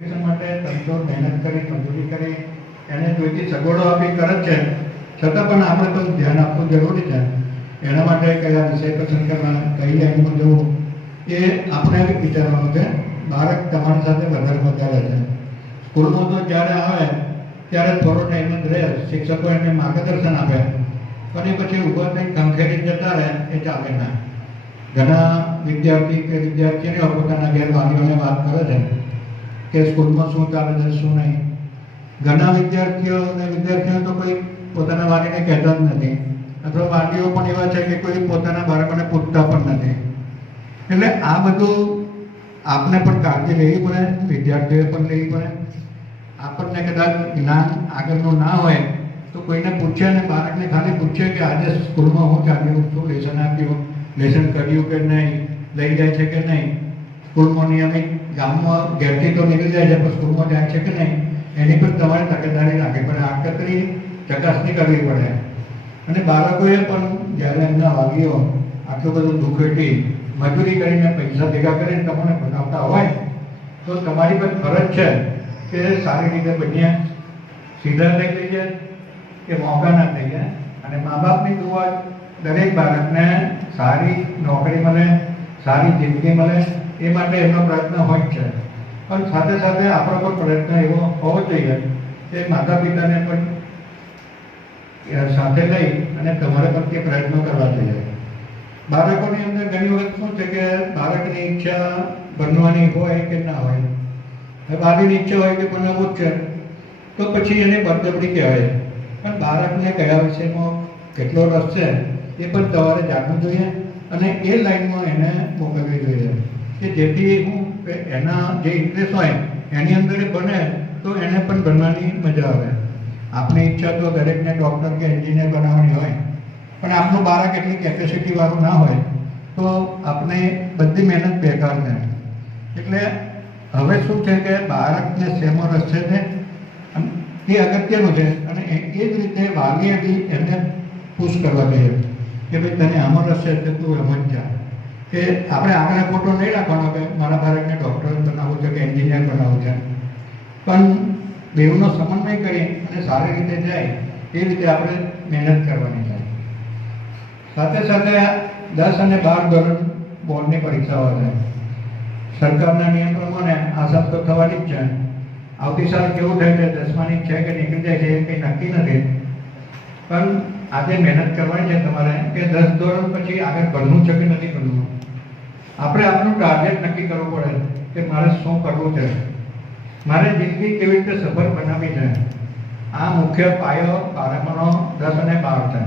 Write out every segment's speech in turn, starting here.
શિક્ષણ માટે તંતો મહેનત કરી મજૂરી કરી એને જોઈતી સગવડો આપી કરે છે, છતાં પણ આપણે તો ધ્યાન આપવું જરૂરી છે. એના માટે કયા વિષય પસંદ કરવા, કઈ લાઈનમાં જવું, એ આપણે વિચારવાનું છે. બાળક તમારી સાથે વધારે છે. સ્કૂલમાં તો જ્યારે આવે ત્યારે થોડો ટાઈમ જ રહે, શિક્ષકો એને માર્ગદર્શન આપે, પણ એ પછી ઊભા થઈ ખંખેરી જતા રહે એ ચાલે ના. ઘણા વિદ્યાર્થી કે વિદ્યાર્થીઓ પોતાના ઘેર વાલીઓને વાત કરે છે કે સ્કૂલમાં શું ચાલે છે શું નહીં. ઘણા વિદ્યાર્થીઓ અને વિદ્યાર્થીઓ તો કોઈ પોતાના વાલીને કહેતા જ નથી, અથવા વાલીઓ પણ એવા છે કે કોઈ પોતાના બાળકોને પૂછતા પણ નથી. એટલે આ બધું આપને પણ કાળજી લેવી પડે, વિદ્યાર્થીઓએ પણ લેવી પડે. આપણને કદાચ જ્ઞાન આગળનું ના હોય તો કોઈને પૂછે ને બાળકને ખાલી પૂછે કે આજે સ્કૂલમાં હું ચાલ્યું, શું લેસન આપ્યું, લેસન કર્યું કે નહીં, લઈ જાય છે કે નહીં, સ્કૂલમાં નિયમિત ગામમાં ઘેરથી તો નીકળી જાય છે પણ સ્કૂલમાં જાય છે કે નહીં, એની પણ તમારે તકેદારી રાખવી પડે, આકતરી ચકાસણી કરવી પડે. અને બાળકોએ પણ જ્યારે એમના વાલીઓ આટલું બધું દુઃખેથી મજૂરી કરીને પૈસા ભેગા કરીને તમને ભણાવતા હોય તો તમારી પણ ફરજ છે કે સારી રીતે બનીએ, સીધા થઈ જઈએ કે મોકા ના થઈ જાય. અને મા બાપની દુઆ દરેક બાળકને સારી નોકરી મળે, સારી જિંદગી મળે, એ માટે એમનો પ્રયત્ન હોય જ છે. પણ સાથે સાથે આપણો પણ પ્રયત્ન એવો હોવો જોઈએ કે માતા પિતાને પણ સાથે લઈ અને તમારે પણ તે પ્રયત્નો કરવા જોઈએ. બાળકોની અંદર ઘણી વખત શું છે કે બાળકની ઈચ્છા બનવાની હોય કે ના હોય. વાલીની ઈચ્છા હોય કે ભણવું જ છે તો પછી એને બળજબરી કહેવાય. પણ બાળકને કયા વિષયમાં કેટલો રસ છે એ પણ તમારે જાણવું જોઈએ અને એ લાઈનમાં એને મોકલવી જોઈએ કે જેથી હું એના જે ઇન્ટરેસ્ટ હોય એની અંદર બને તો એને પણ ભણવાની મજા આવે. આપણી ઈચ્છા તો દરેકને ડૉક્ટર કે એન્જિનિયર બનાવવાની હોય, પણ આપણું બાળક એટલી કેપેસિટીવાળું ના હોય તો આપણે બધી મહેનત બેકાર થાય. એટલે હવે શું છે કે બાળકને શેમાં રસ છે એ અગત્યનું છે અને એ જ રીતે વાલીએ બી એમને પુશ કરવા જોઈએ કે ભાઈ તને આમાં રસ છે તો તું એમ જ જા. કે આપણે આગળ ખોટો નહીં રાખવાનો કે મારા બાળકને ડૉક્ટર બનાવવું છે કે એન્જિનિયર બનાવવું છે, પણ બેઉનો સમન્વય કરી અને સારી રીતે જાય એ રીતે આપણે મહેનત કરવાની છે. સાથે સાથે 10 અને 12 ધોરણ બોર્ડની પરીક્ષાઓ છે. સરકારના નિયમ પ્રમાણે આસામ તો થવાની જ છે. આવતી સાલ કેવું થાય છે, 10માની છે કે નીકળી જાય છે એ કંઈ નક્કી નથી. પણ આજે મહેનત કરવાની છે તમારે કે 10 ધોરણ પછી આગળ ભણવું છે કે નથી ભણવું. આપણે આપણું ટાર્ગેટ નક્કી કરવું પડે કે મારે શું કરવું છે, મારે જિંદગી કેવી રીતે સફળ બનાવવી છે. આ મુખ્ય પાયો બાળકોનો 10 અને 12 છે.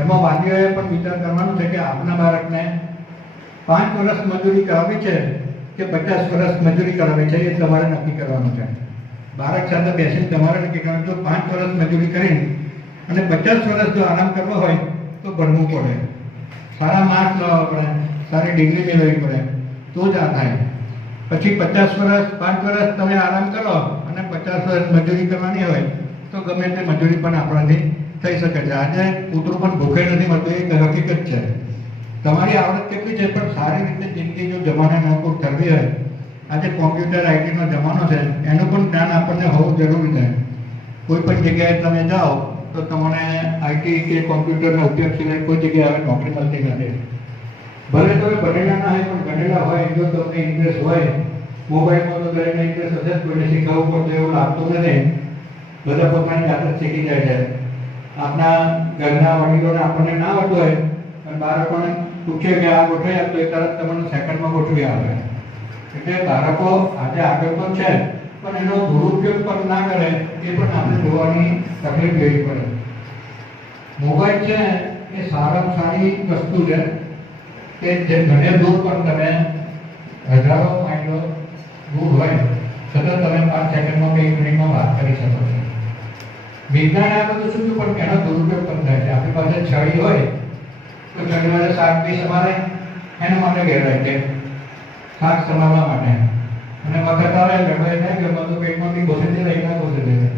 એમાં વાલીઓએ પણ વિચાર કરવાનો છે કે આપના બાળકને 5 વર્ષ મજૂરી કરાવવી છે કે 50 વર્ષ મજૂરી કરાવવી છે, એ તમારે નક્કી કરવાનું છે. બાળક સાથે બેસીને તમારે નક્કી કરવાનું. જો 5 વર્ષ મજૂરી કરીને અને 50 વર્ષ જો આરામ કરવો હોય તો ભણવું પડે, સારા માર્ક્સ લાવવા પડે, સારી ડિગ્રી મેળવવી પડે તો જ આ થાય. પછી 50 વર્ષ 5 વર્ષ તમે આરામ કરો અને 50 વર્ષ મજૂરી કરવાની હોય તો ગમે તે મજૂરી પણ આપણાથી થઈ શકે છે. આજે કૂતરું પણ ભૂખે નથી મળતું, એ હકીકત છે. તમારી આવડત કેટલી છે પણ સારી રીતે જિંદગી જો જમાને નોકરી કરવી હોય, આજે કોમ્પ્યુટર આઈટીનો જમાનો છે, એનું પણ જ્ઞાન આપણને હોવું જરૂરી છે. કોઈ પણ જગ્યાએ તમે જાઓ તો તમને આઈટી કે કોમ્પ્યુટરના ઉપયોગ સિવાય કોઈ જગ્યાએ હવે નોકરી મળતી નથી. ભલે તમે ભણેલા ના હોય પણ ગણેલા હોય, જો તમને ઇન્ટરેસ્ટ હોય, મોબાઈલમાં તો દરેકને ઇન્ટરેસ્ટ હશે જ, કોઈને શીખવવું પડતું એવું લાગતું નથી. બધા પોતાની જાતે શીખી જાય છે. આપણા ઘરના વડીલોને આપણને ના આવડતું હોય પણ બાળકોને પૂછે કે આ ગોઠવી આપતો એ તરત તમને સેકન્ડમાં ગોઠવી આવે. એટલે બાળકો આજે આગળ તો છે પણ એનો દુરુપયોગ પણ ના કરે એ પણ આપણે જોવાની તકલીફ લેવી પડે. મોબાઈલ છે એ સારામાં સારી વસ્તુ છે કે જે ઘણે દૂર પણ તમે હજારો માઇલો દૂર હોય છતાં તમે 5 સેકન્ડમાં કે 1 મિનિટમાં વાત કરી શકો છો. વિજ્ઞાન આ બધું શું પણ એનો દુરુપયોગ પણ થાય છે. આપણી પાસે છડી હોય તો ઘણી વાર શાક બી સમારે એના માટે કહેવાય કે શાક સમારવા માટે, અને વખત આવે લડવાઈ થાય કે બધું પેટમાંથી ઘોસી દે એના ઘોસી દે.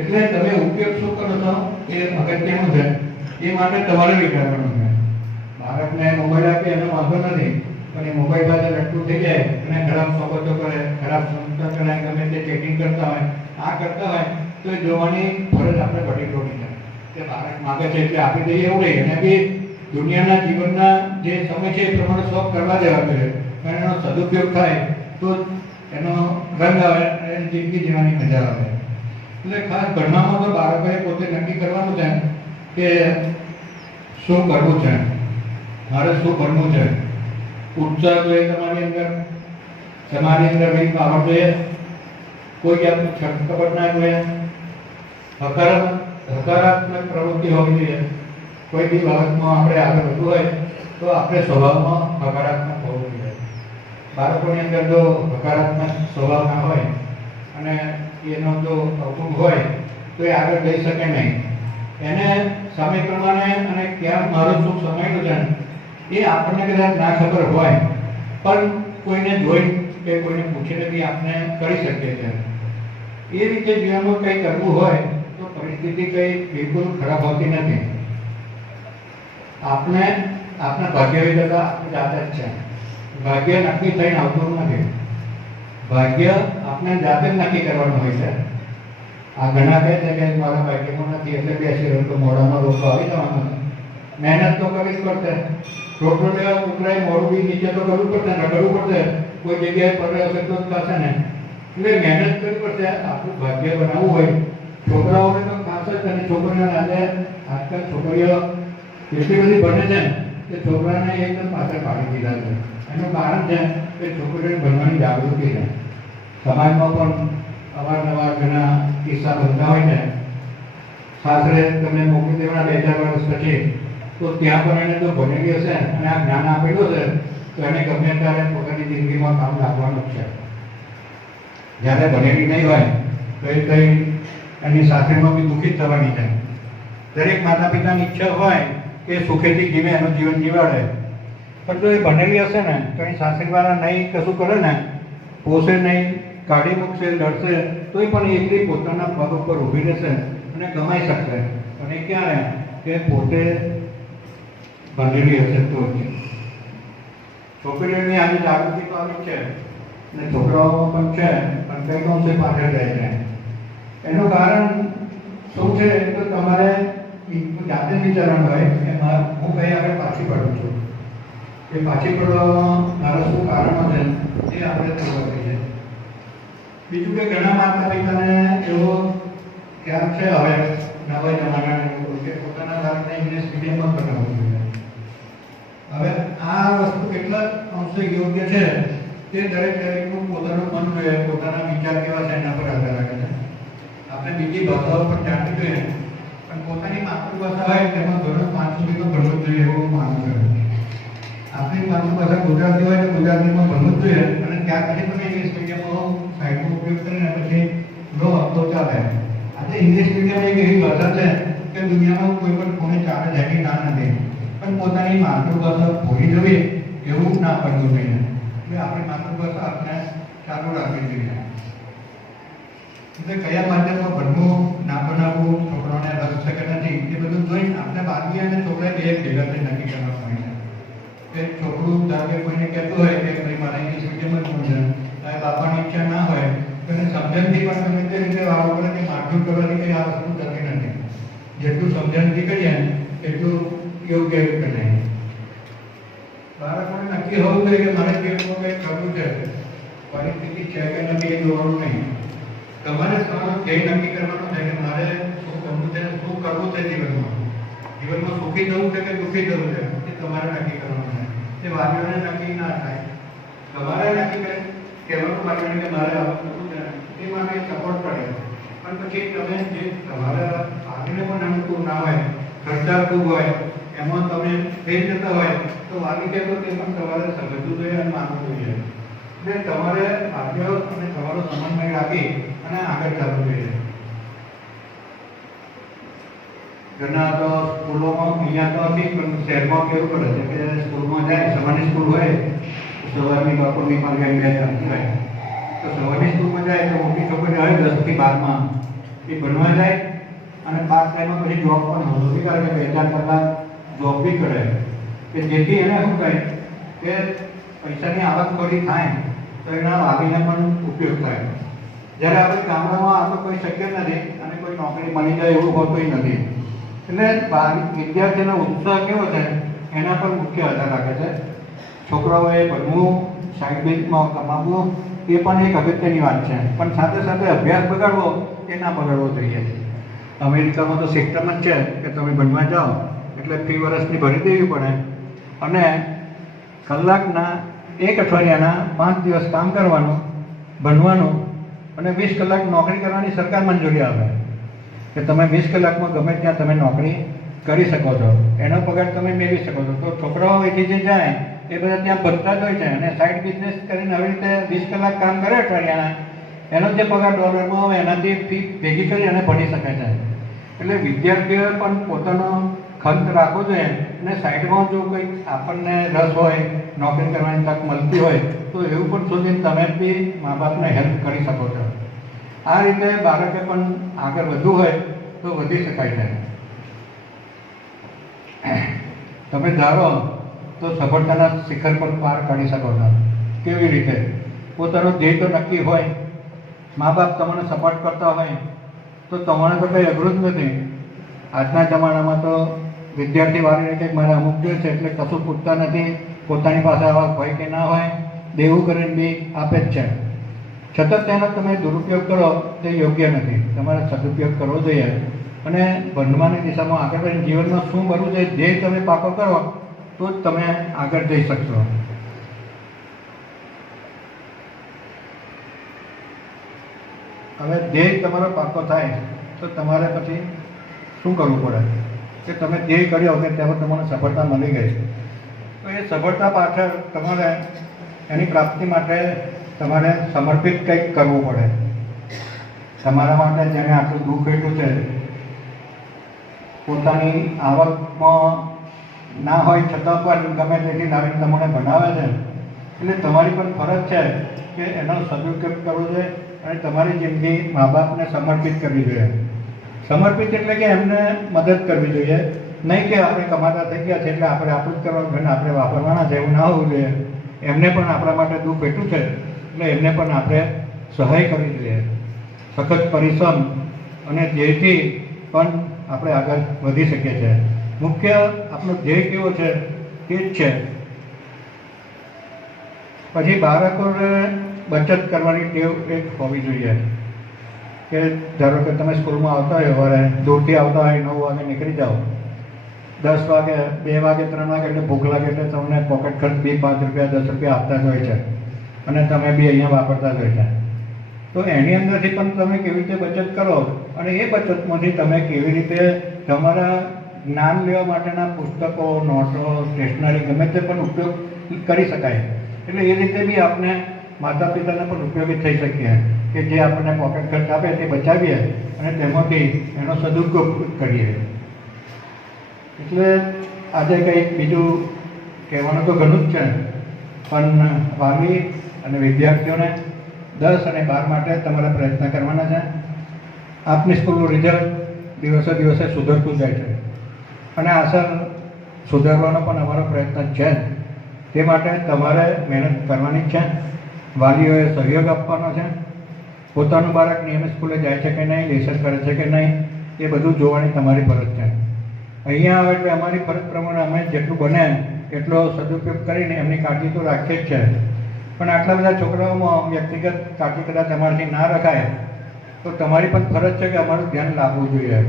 એટલે તમે ઉપયોગ શું કરો છો એ અગત્યનું છે. એ માટે તમારે વિચારવાનું છે. બાળકને મોબાઈલ આપી એનો વાંધો નથી, પણ એ મોબાઈલ પાસે લટકું થઈ જાય અને ખરાબ બાબતો કરે, ખરાબ સંસ્કાર કરે, ગમે તે ચેકિંગ કરતા હોય, આ કરતા હોય તો એ જોવાની ફરજ આપણે પડી ટોટી જાય કે બાળક માગે છે એટલે આપી દઈએ એવું નહીં. અને બી દુનિયાના જીવનના જે સમય છે એ પ્રમાણે શોખ કરવા દેવા જોઈએ, પણ એનો સદુપયોગ થાય તો એનો રંગ આવે અને જિંદગી જીવવાની મજા આવે. એટલે ખાસ ભણવામાં તો બાળકોએ પોતે નક્કી કરવાનું છે કે શું કરવું છે, મારે શું ભણવું છે. ઉત્સાહ જોઈએ તમારી અંદર કંઈક આવડ જોઈએ, કોઈ જાતનું છટકપટ ના જોઈએ, હકારાત્મક પ્રવૃત્તિ હોવી જોઈએ. કોઈ બી બાબતમાં આપણે આગળ વધવું હોય તો આપણે સ્વભાવમાં હકારાત્મક હોવું જોઈએ. બાળકોની અંદર જો હકારાત્મક સ્વભાવ ના હોય અને એનો જો અવગુણ હોય તો એ આગળ જઈ શકે નહીં. એને સમય પ્રમાણે અને ક્યાં મારું શું સમયનું છે એ આપણને કદાચ ના ખબર હોય પણ કોઈને જોઈ કે કોઈને પૂછીને બી આપણે કરી શકીએ છીએ. એ રીતે જીવનમાં કંઈ કરવું હોય તો પરિસ્થિતિ કંઈ બિલકુલ ખરાબ હોતી નથી. આપણા ભાગ્ય વિધાતા આપણી જાતે જ છે. ભાગ્ય નક્કી થઈને આવતું નથી. ભાગ્ય આપણે જાતે જ નક્કી કરવાનું હોય છે. આ ઘણા કહે છે કે મારા ભાગ્યમાં નથી એટલે બેસી રહ્યો તો મોઢામાં રોટલો આવી જવાનો. મહેનત તો કરવી જ પડશે. રોટલો લેવા ઉતરાય મોઢું બી નીચે તો કરવું પડશે, રગડવું પડશે. કોઈ જગ્યાએ પડે હશે તો જ થશે ને. એટલે મહેનત કરવી પડશે. આપણું ભાગ્ય બનાવવું હોય છોકરાઓને તો ખાસ જ, અને છોકરીઓને આજકાલ છોકરીઓ એટલી બધી ભણે છે કે છોકરાને એકદમ પાછળ પાડી દીધા છે. એનું કારણ છે કે છોકરીઓને ભણવાની જાગૃતિ છે. સમાજમાં પણ અવારનવાર ઘણા કિસ્સા બનતા હોય છે. સાસરે તમને મોકલી દેવાના 2-4 વર્ષ પછી તો ત્યાં પણ એને તો ભણેલી હશે અને આ જ્ઞાન આપેલું છે તો એને ગમે ત્યારે પોતાની જિંદગીમાં કામ લાગવાનું જ છે. જ્યારે ભણેલી નહીં હોય તો એ કંઈ એની સાસરીમાં બી દુઃખી થવાની છે. દરેક માતા પિતાની ઈચ્છા હોય કે સુખેથી જીવે, એનું જીવન જીવાડે, પણ જો એ ભણેલી હશે ને તો એ સાસરીવાળા નહીં કશું કરે ને, પોષે નહીં, કાઢી મૂકશે, લડશે, તો એ પણ એકલી પોતાના પગ ઉપર ઊભી રહેશે અને કમાઈ શકશે. અને ક્યારે કે પોતે ભણેલી હશે તો જ. છોકરીઓની આજે જાગૃતિ તો આવી છે અને છોકરાઓમાં પણ છે, પણ કંઈક અંશે પાછળ રહે છે. એનું કારણ શું છે તો તમારે જાતે વિચારવાનું હોય કે હું કઈ આગળ પાછી પડું છું, એ પાછી પડવામાં મારા શું કારણો છે એ આપણે ખબર થઈ જાય. બીજું કે ઘણા માતા પિતાને એવો ખ્યાલ છે હવે નવા જમાનાનો કે પોતાના બાળકને ઇંગ્લિશ મીડિયમમાં ભણાવવું જોઈએ. હવે આ વસ્તુ કેટલા અંશે યોગ્ય છે તે દરેકનું પોતાનું મન જોઈએ, પોતાના વિચાર કેવા છે એના પર આધાર રાખે છે. આપણે બીજી ભાષાઓ પણ જાણવી જોઈએ, પણ પોતાની માતૃભાષા હોય તેમાં ધોરણ 5 સુધીમાં ભણવું જોઈએ એવું માનવું જોઈએ. આપણી માતૃભાષા ગુજરાતી હોય તો ગુજરાતીમાં ભણવું જ જોઈએ અને ત્યાર પછી તમે ઇંગ્લિશ મીડિયમનો સાહિત્યનો ઉપયોગ કરીને પછી લો તો ચાલે. આજે ઇંગ્લિશ મીડિયમ એક એવી ભાષા છે કે દુનિયામાં કોઈ પણ કોને ચાલે જેની ના નથી, પણ પોતાની માતૃભાષા ભૂલી જવી એવું ના કરવું જોઈએ. એટલે આપણી માતૃભાષા આપણે ચાલુ રાખવી જોઈએ. એટલે કયા માધ્યમમાં ભણવું, ના બનાવવું, છોકરાઓને રસ છે કે નથી એ બધું જોઈને આપણે બાળકી અને છોકરા બે ભેગા થઈ નક્કી કરવાનું હોય છે. કે છોકરું ધારો કે કોઈને કહેતું હોય કે ભાઈ મારે ઇંગ્લિશ મીડિયમ જ ભણવું છે, તારે બાપાની ઈચ્છા ના હોય તો એને સમજણથી પણ તમે તે રીતે બાળકોને કંઈ મારઝૂડ કરવાની કંઈ આ વસ્તુ થતી નથી. જેટલું સમજણથી કરીએ એટલું યોગ્ય રીતે નહીં. બાળકોને નક્કી હોવું જોઈએ કે મારે જીવનમાં કંઈક કરવું છે, પરિસ્થિતિ છે કે નથી એ જોવાનું નહીં. તમારે તમારું ધ્યેય નક્કી કરવાનું છે કે મારે શું કરવું છે, શું કરવું છે જીવનમાં. જીવનમાં સુખી જવું છે કે દુઃખી જવું છે એ તમારે નક્કી કરવાનું છે. એ વાલીઓને નક્કી ના થાય. તમારે નક્કી કરી કહેવાનું વાલીઓને કે મારે આવું કરવું છે એ માટે સપોર્ટ પડે. પણ પછી તમે જે તમારા વાલીને પણ અનુકૂળ ના હોય, ખર્ચા ખૂબ હોય, એમાં તમે થઈ જતા હોય તો વાલી કહેતો તે પણ તમારે સમજવું જોઈએ અને માનવું જોઈએ. એટલે તમારે વાલીઓ અને તમારો સમન્વય રાખી અને આગળ ચાલવું જોઈએ. ઘણા તો સ્કૂલોમાં અહીંયા તો નથી પણ શહેરમાં કેવું કરે છે કે સ્કૂલમાં જાય, સવારની સ્કૂલ હોય સવારની બપોરની પણ એમ 2 ચાલતી હોય તો સવારની સ્કૂલમાં જાય તો મોટી છોકરી હોય 10 થી 12માં એ ભણવા જાય અને પાસ ટાઈમમાં પછી જોબ પણ નોકરી કરે કે 2-4 કલાક જોબ બી કરે કે જેથી એને શું કહે કે પૈસાની આવક થોડી થાય તો એના વાલીને પણ ઉપયોગ થાય. જ્યારે આપણે ગામડામાં આ તો કોઈ શક્ય નથી અને કોઈ નોકરી મળી જાય એવું હોતું નથી. એટલે વિદ્યાર્થીનો ઉત્સાહ કેવો છે એના પર મુખ્ય આધાર રાખે છે. છોકરાઓએ ભણવું, સાઈડ બેન્ચમાં કમાવવું એ પણ એક અગત્યની વાત છે, પણ સાથે સાથે અભ્યાસ બગાડવો એ ના બગાડવો જોઈએ. અમેરિકામાં તો સિસ્ટમ જ છે કે તમે ભણવા જાઓ એટલે ફી વર્ષની ભરી દેવી પડે અને કલાકના 1 અઠવાડિયાના 5 દિવસ કામ કરવાનું, ભણવાનું અને 20 કલાક નોકરી કરવાની સરકાર મંજૂરી આપે કે તમે 20 કલાકમાં ગમે ત્યાં તમે નોકરી કરી શકો છો, એનો પગાર તમે મેળવી શકો છો. તો છોકરાઓ અહીંથી જે જાય એ બધા ત્યાં ભણતા જ હોય છે અને સાઈડ બિઝનેસ કરીને આવી રીતે 20 કલાક કામ કરે અઠવાડિયાના, એનો જે પગાર ડોલરમાં આવે એનાથી ફી ભેગી કરી અને ભણી શકે છે. એટલે વિદ્યાર્થીઓએ પણ પોતાનો ખર્ચ રાખવો જોઈએ અને સાઈડમાં જો કંઈક આપણને રસ હોય, નોકરી કરવાની તક મળતી હોય તો એવું પણ શોધીને તમે બી મા બાપને હેલ્પ કરી શકો છો. આ રીતે બાળકે પણ આગળ વધવું હોય તો વધી શકાય છે. તમે ધારો તો સફળતાના શિખર પર પાર કરી શકો છો. કેવી રીતે? પોતાનો ધ્યેય તો નક્કી હોય, મા બાપ તમને સપોર્ટ કરતા હોય તો તમારે તો કંઈ અઘરું જ નથી. આજના જમાનામાં તો વિદ્યાર્થી વાળીને કંઈક મારે અમુક જોઈએ છે એટલે કશું પૂછતા નથી. પોતાની પાસે આવક હોય કે ના હોય દેવું કરીને બી આપે જ છે. છતાં તેનો તમે દુરુપયોગ કરો તે યોગ્ય નથી. તમારે સદુપયોગ કરવો જોઈએ અને ભણવાની દિશામાં આગળ વધીને જીવનમાં શું કરવું છે ધ્યેય તમે પાકો કરો તો જ તમે આગળ જઈ શકશો. હવે ધ્યેય તમારો પાકો થાય તો તમારે પછી શું કરવું પડે કે તમે ધ્યેય કર્યો કે તેમાં તમને સફળતા મળી ગઈ તો એ સફળતા પાછળ તમારે એની પ્રાપ્તિ માટે તમારે સમર્પિત કંઈક કરવું પડે. તમારા માટે જેને આટલું દુઃખ એટલું છે, પોતાની આવકમાં ના હોય છતાં પણ ગમે તેટલી લાવીને તમને ભણાવે છે, એટલે તમારી પણ ફરજ છે કે એનો સદુપયોગ કરવો જોઈએ અને તમારી જિંદગી મા બાપને સમર્પિત કરવી જોઈએ. સમર્પિત એટલે કે એમને મદદ કરવી જોઈએ, નહીં કે આપણે કમાતા થઈ ગયા છે એટલે આપણે આપણું જ કરવાનું છે, આપણે વાપરવાના છે એવું ના હોવું જોઈએ. એમને પણ આપણા માટે દુઃખ એટલું છે એટલે એમને પણ આપણે સહાય કરવી જોઈએ. સખત પરિશ્રમ અને ધ્યેયથી પણ આપણે આગળ વધી શકીએ છીએ. મુખ્ય આપણો ધ્યેય કેવો છે તે જ છે. પછી બાળકોને બચત કરવાની ટેવ એક હોવી જોઈએ કે ધારો કે તમે સ્કૂલમાં આવતા હોય, સવારે દૂરથી આવતા હોય, 9 વાગે નીકળી જાઓ, 10 વાગે, 2 વાગે, 3 વાગે એટલે ભૂખ લાગે એટલે તમને પોકેટ ખર્ચ બી 5 રૂપિયા 10 રૂપિયા આપતા જ હોય છે અને તમે બી અહીંયા વાપરતા જ હોય છે. તો એની અંદરથી પણ તમે કેવી રીતે બચત કરો અને એ બચતમાંથી તમે કેવી રીતે તમારા જ્ઞાન લેવા માટેના પુસ્તકો, નોટો, સ્ટેશનરી ગમે તે પણ ઉપયોગ કરી શકાય. એટલે એ રીતે બી આપણે માતા પિતાને પણ ઉપયોગી થઈ શકીએ કે જે આપણને પોકેટ ખર્ચ આપે તે બચાવીએ અને તેમાંથી એનો સદુપયોગ કરીએ. એટલે આજે કંઈક બીજું કહેવાનું તો ઘણું જ છે, પણ વાલી અને વિદ્યાર્થીઓને 10 અને 12 માટે તમારે પ્રયત્ન કરવાના છે. આપની સ્કૂલનું રિઝલ્ટ દિવસે દિવસે સુધરતું જાય છે અને અસર સુધારવાનો પણ અમારો પ્રયત્ન છે. તે માટે તમારે મહેનત કરવાની જ છે. વાલીઓએ સહયોગ આપવાનો છે. પોતાનું બાળક નિયમિત સ્કૂલે જાય છે કે નહીં, લેસન કરે છે કે નહીં, એ બધું જોવાની તમારી ફરજ છે. અહીંયા આવે એટલે અમારી ફરજ પ્રમાણે અમે જેટલું બને એટલો સદુપયોગ કરીને એમની કાળજી તો રાખીએ જ છે, પણ આટલા બધા છોકરાઓમાં વ્યક્તિગત કાળજી કદાચ અમારાથી ના રખાય તો તમારી પણ ફરજ છે કે અમારું ધ્યાન લાવવું જોઈએ.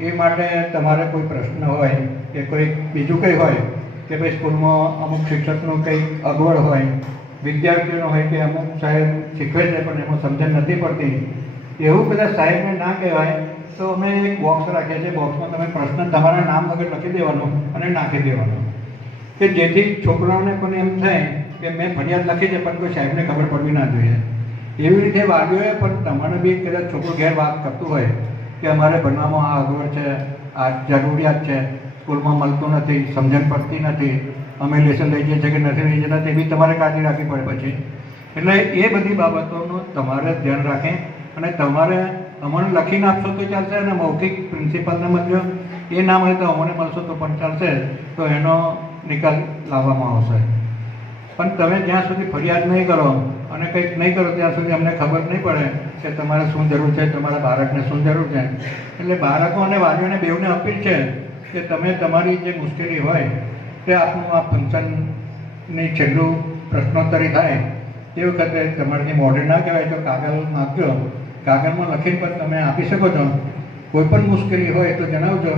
એ માટે તમારે કોઈ પ્રશ્ન હોય કે કોઈ બીજું કંઈ હોય કે ભાઈ સ્કૂલમાં અમુક શિક્ષકનું કંઈક અગવડ હોય, વિદ્યાર્થીઓનો હોય કે અમુક સાહેબ શીખવે છે પણ એમાં સમજણ નથી પડતી, એવું બધા સાહેબને ના કહેવાય તો અમે એક બોક્સ રાખીએ છીએ. બોક્સમાં તમે પ્રશ્ન તમારા નામ વગર લખી દેવાનું અને નાખી દેવાનું કે જેથી છોકરાઓને પણ એમ થાય કે મેં ફરિયાદ લખી છે પણ કોઈ સાહેબને ખબર પડવી ના જોઈએ. એવી રીતે વાલીઓએ પણ તમારે બી કદાચ છોકરો ઘેર વાત કરતું હોય કે અમારે ભણવામાં આ અગવડ છે, આ જરૂરિયાત છે, સ્કૂલમાં મળતું નથી, સમજણ પડતી નથી, અમે લેસન લઈ જઈએ છીએ કે નથી લઈ જતા, તે બી તમારે કાળજી રાખવી પડે પછી. એટલે એ બધી બાબતોનું તમારે ધ્યાન રાખે અને તમારે અમને લખીને આપશો તો ચાલશે અને મૌખિક પ્રિન્સિપાલને મળજો, એ ના મળે તો અમને મળશો તો પણ ચાલશે, તો એનો નિકાલ લાવવામાં આવશે. પણ તમે જ્યાં સુધી ફરિયાદ નહીં કરો અને કંઈક નહીં કરો ત્યાં સુધી અમને ખબર નહીં પડે કે તમારે શું જરૂર છે, તમારા બાળકને શું જરૂર છે. એટલે બાળકો અને વાલીઓને બેઉને અપીલ છે કે તમે તમારી જે મુશ્કેલી હોય તે આપનું આ ફંક્શનની છેલ્લું પ્રશ્નોત્તરી થાય તે વખતે તમારાથી મોઢે ના કહેવાય તો કાગળ માગજો, કાગળમાં લખીને પણ તમે આપી શકો છો. કોઈ પણ મુશ્કેલી હોય તો જણાવજો,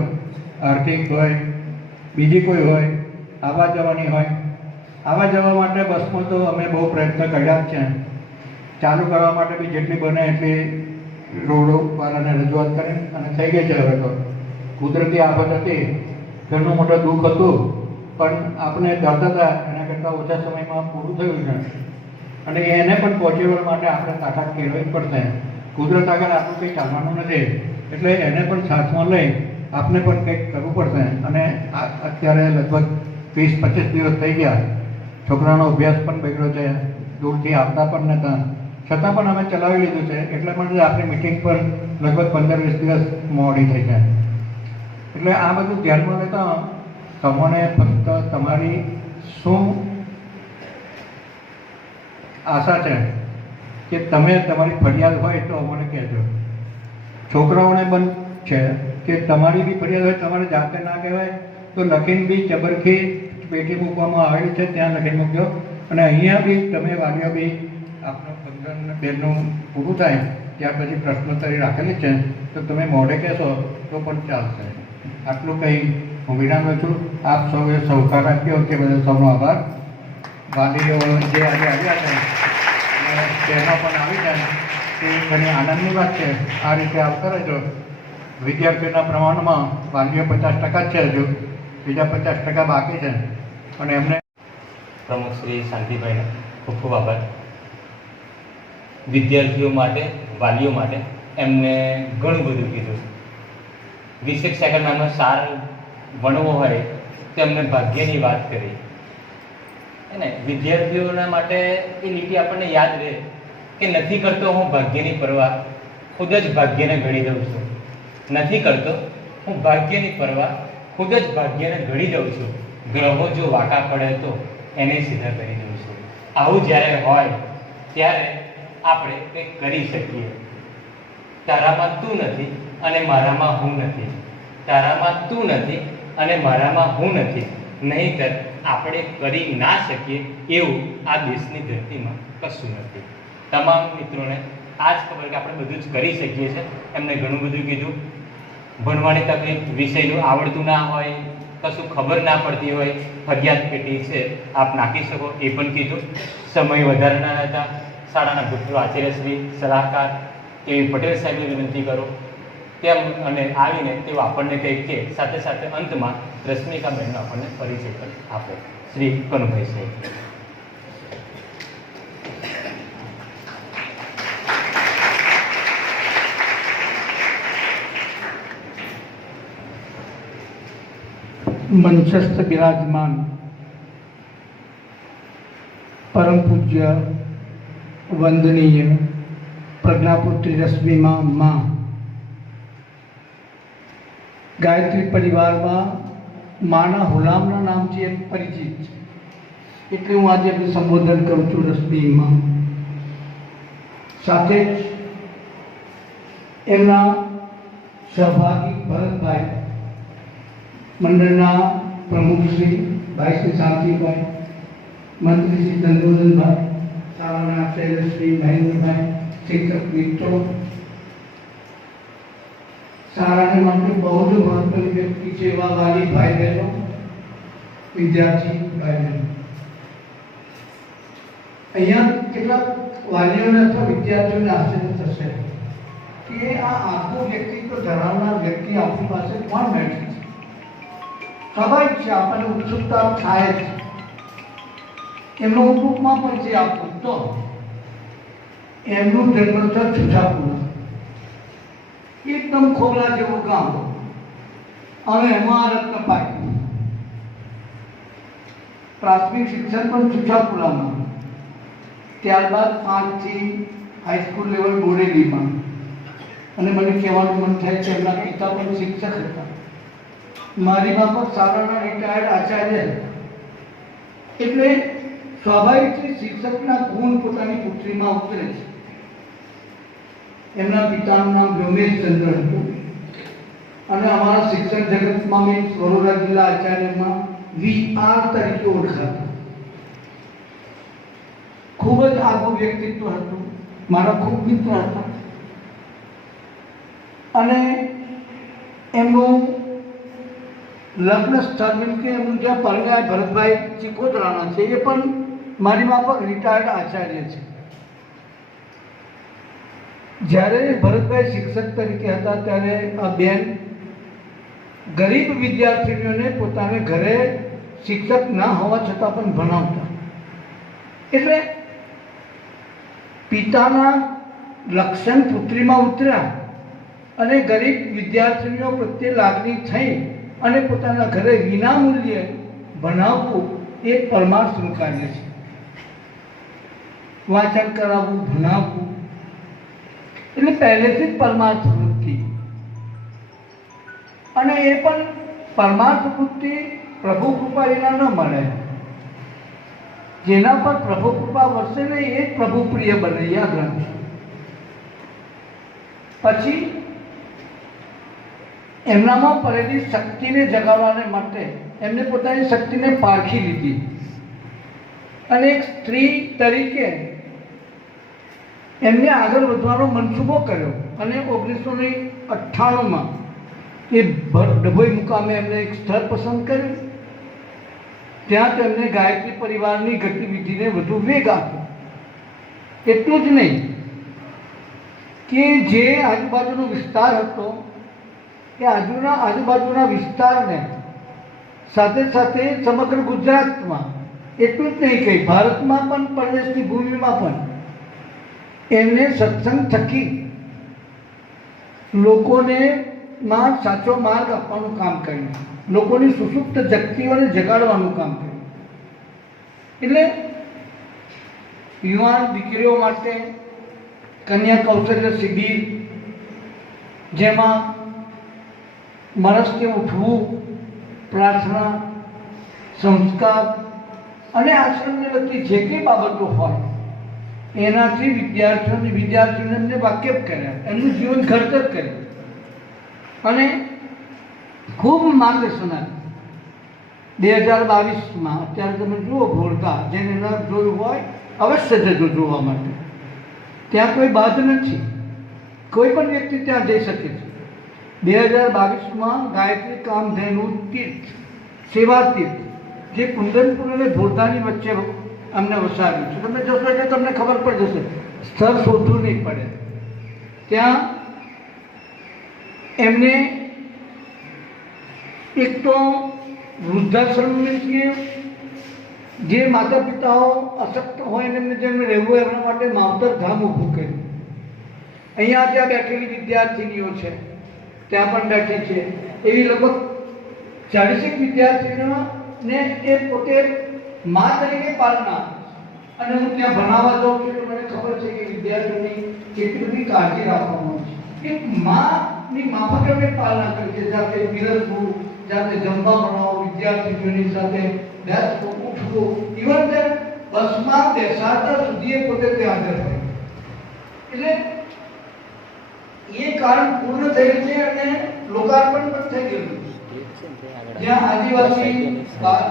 આર્થિક હોય, બીજી કોઈ હોય, આવવા જવાની હોય. આવવા જવા માટે બસમાં તો અમે બહુ પ્રયત્ન કર્યા જ છે. ચાલુ કરવા માટે બી જેટલી બને એટલી રોડવાળાને રજૂઆત કરી અને થઈ ગઈ છે. હવે તો કુદરતી આફત હતી, ઘણું મોટું દુઃખ હતું, પણ આપણે ડરતા હતા એના કરતાં ઓછા સમયમાં પૂરું થયું છે. અને એને પણ પહોંચી વળવા માટે આપણે તાકાત કેળવવી જ પડશે. કુદરત આગળ આપણું કંઈ ચાલવાનું નથી, એટલે એને પણ સાથમાં લઈ આપણે પણ કંઈક કરવું પડશે. અને અત્યારે લગભગ 20-25 દિવસ થઈ ગયા, છોકરાનો અભ્યાસ પણ બગડ્યો છે, દૂરથી આવતા પણ નહોતા, છતાં પણ અમે ચલાવી લીધું છે. એટલે પણ આપણી મિટિંગ પર લગભગ 15-20 દિવસ મોડી થઈ જાય. એટલે આ બધું ધ્યાનમાં લેતા તમને ફક્ત તમારી શું આશા છે કે તમે તમારી ફરિયાદ હોય તો અમને કહેજો. છોકરાઓને પણ છે કે તમારી બી ફરિયાદ હોય, તમારે જાતે ના કહેવાય તો લખીને બી ચબરખી પેટી મૂકવામાં આવેલી છે, ત્યાં લખીને મૂકજો. અને અહીંયા બી તમે વાલીઓ બી આપનું ફંક્શન બેનનું પૂરું થાય ત્યાર પછી પ્રશ્નોત્તરી રાખેલી છે, તો તમે મોઢે કહેશો તો પણ ચાલશે. આટલું કંઈ હું વિરામ લઉં છું. આપ સૌએ સહકાર આપ્યો તે બદલ સૌનો આભાર. વાલીઓ જે આજે આવ્યા છે અને બહેનો પણ આવી જાય તે ઘણી આનંદની વાત છે. આ રીતે આવતા રહેજો. વિદ્યાર્થીઓના પ્રમાણમાં વાલીઓ 50% છે, હજુ બીજા 50% બાકી છે. અને એમને પ્રમુખ શ્રી શાંતિભાઈને ખૂબ ખૂબ આભાર. વિદ્યાર્થીઓ માટે, વાલીઓ માટે એમને ઘણું બધું કીધું. 20 સેકન્ડમાં સાર ભણવો હોય તો એમને ભાગ્યની વાત કરી. ને વિદ્યાર્થીઓના માટે એ લીટી આપણને યાદ રહે કે નથી કરતો હું ભાગ્યની પરવા, ખુદ જ ભાગ્યને ઘડી દઉં છું. નથી કરતો હું ભાગ્યની પરવા, ખુદ જ ભાગ્યને ઘડી દઉં છું. ગ્રહો જો વાંકા પડે તો એને સીધા કરી દઉં છું. આવું જ્યારે હોય ત્યારે આપણે કંઈક કરી શકીએ. તારામાં તું નથી અને મારામાં હું નથી, તારામાં તું નથી અને મારામાં હું નથી, નહીંતર આપણે કરી ના શકીએ એવું આ દેશની ધરતીમાં કશું નથી. તમામ મિત્રોને આ જ ખબર કે આપણે બધું જ કરી શકીએ છીએ. એમને ઘણું બધું કીધું. ભણવાની તકલીફ, વિષયનું આવડતું ના હોય, કશું ખબર ના પડતી હોય, ફરિયાદ પેટી છે આપ નાખી શકો એ પણ કીધું. સમય વધારે ના હતા. શાળાના ભૂતપૂર્વ આચાર્યશ્રી, સલાહકાર કેવી પટેલ સાહેબને વિનંતી કરો તેમ અને આવીને તેઓ આપણને કંઈક કે સાથે સાથે અંતમાં રશ્મિકાબેનનો આપણને પરિચય પણ આપે. શ્રી કનુભાઈ સાહેબ. મંચસ્થ બિરાજમાન પરમ પૂજ્ય વંદનીય પ્રજ્ઞાપુત્રી રશ્મિમાં માં, ગાયત્રી પરિવારમાં માના હુલામના નામથી એક પરિચિત છે, એટલે હું આજે એમને સંબોધન કરું છું રશ્મિમાં. સાથે જ એમના સહભાગી ભરતભાઈ, મંડળના પ્રમુખ શ્રી ભાઈ શ્રી શાંતિભાઈ, મંત્રી શ્રી ચંદ્રવદનભાઈ, શાળાના આચાર્ય શ્રી મહેન્દ્રભાઈ, શિક્ષક મિત્રો, શાળાને માટે બહુ જ મહત્વની વ્યક્તિ છે એવા વાલી ભાઈ બહેનો, વિદ્યાર્થી ભાઈ બહેનો. અહીંયા કેટલાક વાલીઓને અથવા વિદ્યાર્થીઓને આશ્ચર્ય થશે કે આ આખું વ્યક્તિત્વ ધરાવનાર વ્યક્તિ આપણી પાસે કોણ બેઠી છે. સ્વાભાવિક છે, આપણને ઉત્સુકતા થાય જ. એમનું ઉપરૂપમાં પણ છે આપવું તો એમનું જન્મસ્થળ છૂટાપુરા, એકદમ ખોખલા જેવું ગામ, અને એમાં રત્નપાઈ. પ્રાથમિક શિક્ષણ પણ છૂટાપુરામાં, ત્યારબાદ 5 થી હાઈસ્કૂલ લેવલ બોરેલીમાં. અને મને કહેવાનું મન થાય છે એમના પિતા પણ શિક્ષક હતા. મારી બાપત શાળાના રિટાયર્ડ આચાર્ય. એટલે સ્વાભાવિક છે શિક્ષકના ગુણ પોતાની પુત્રીમાં ઉતરે છે. એમના પિતાનું નામ વ્યોમેશચંદ્ર હતું અને અમારા શિક્ષણ જગતમાં મેં વડોદરા જિલ્લા આચાર્યમાં VR તરીકે ઓળખાતા. ખૂબ જ આગવું વ્યક્તિત્વ હતું, મારા ખૂબ મિત્ર હતા. અને એમનું લગ્ન સ્થળ મીન્સ કે એમનું જ્યાં પરણ્યા ભરતભાઈ ચિકોદરાના છે, એ પણ મારી માફક રિટાયર્ડ આચાર્ય છે. જ્યારે ભરતભાઈ શિક્ષક તરીકે હતા ત્યારે આ બેન ગરીબ વિદ્યાર્થીઓને પોતાને ઘરે શિક્ષક ના હોવા છતાં પણ ભણાવતા. એટલે પિતાના લક્ષણ પુત્રીમાં ઉતર્યા અને ગરીબ વિદ્યાર્થીઓ પ્રત્યે લાગણી થઈ અને પોતાના ઘરે વિના મૂલ્યે ભણાવવું એ પરમાર્થનું કાર્ય છે. વાંચન કરાવવું, ભણાવવું એટલે પહેલેથી જ પરમાર્થ વૃત્તિ. અને એ પણ પરમાર્થ વૃત્તિ પ્રભુ કૃપા વિના ન મળે. જેના પર પ્રભુ કૃપા વરસે ને એ જ પ્રભુ પ્રિય બને, યાદ રાખજો. પછી એમનામાં પડેલી શક્તિને જગાડવાને માટે એમને પોતાની શક્તિને પારખી લીધી અને એક સ્ત્રી તરીકે એમને આગળ વધવાનો મનસૂબો કર્યો. અને 1998માં એ ડભોઈ મુકામે એમને એક સ્થળ પસંદ કર્યું. ત્યાં તેમને ગાયત્રી પરિવારની ગતિવિધિને વધુ વેગ આપ્યો. એટલું જ નહીં કે જે આજુબાજુનો વિસ્તાર હતો એ આજુબાજુના વિસ્તારને સાથે સાથે સમગ્ર ગુજરાતમાં, એટલું જ નહીં કે ભારતમાં પણ, પરદેશની ભૂમિમાં પણ એમને સત્સંગ થકી લોકોને માં સાચો માર્ગ આપવાનું કામ કર્યું, લોકોની સુષુપ્ત શક્તિઓને જગાડવાનું કામ કર્યું. એટલે યુવાન દીકરીઓ માટે કન્યા કૌશલ્ય શિબિર, જેમાં માણસને ઉઠવું, પ્રાર્થના, સંસ્કાર અને આશ્રમને લગતી જે કંઈ બાબતો હોય એનાથી વિદ્યાર્થીઓને એમને વાકેફ કર્યા, એમનું જીવન ઘડતર કર્યું અને ખૂબ માર્ગદર્શન આપ્યું. 2022માં અત્યારે તમે જુઓ ભોરતા, જેને ન જોયું હોય અવશ્ય જજો જોવા માટે. ત્યાં કોઈ બાદ નથી, કોઈ પણ વ્યક્તિ ત્યાં જઈ શકે છે. 2022માં ગાયત્રી કામધેનુ તીર્થ, સેવા તીર્થ, જે કુંદનપુર અને ભોરતાની વચ્ચે અમને વસાવ્યું છે. તમે જશો એટલે તમને ખબર પડી જશે, સ્થળ શોધવું નહીં પડે. ત્યાં એમને એક તો વૃદ્ધાશ્રમ કે જે માતા પિતાઓ અશક્ત હોય ને એમને જેમને રહેવું હોય એમના માટે માવતર ધામ ઊભું કર્યું. અહીંયા ત્યાં બેઠેલી વિદ્યાર્થીનીઓ છે, ત્યાં પણ બેઠી છે. એવી લગભગ 40 વિદ્યાર્થીઓને એ પોતે મા તરીકે પાલના. અને હું ત્યાં ભણાવવા જાઉં છું તો મને ખબર છે કે વિદ્યાર્થીઓની કેટલી બધી કાળજી રાખવામાં આવે છે. એક માની માફક અમે પાલના કરી છે, જાતે પીરસવું, જાતે જમવા બનાવો, વિદ્યાર્થીઓની સાથે બેસવું, ઉઠવું, ઇવન તે બસમાં બેસાડતા સુધી એ પોતે ત્યાં હાજર હોય. એટલે એ કારણ પૂર્ણ થયું છે અને લોકાર્પણ પણ થઈ ગયું. જ્યાં આદિવાસી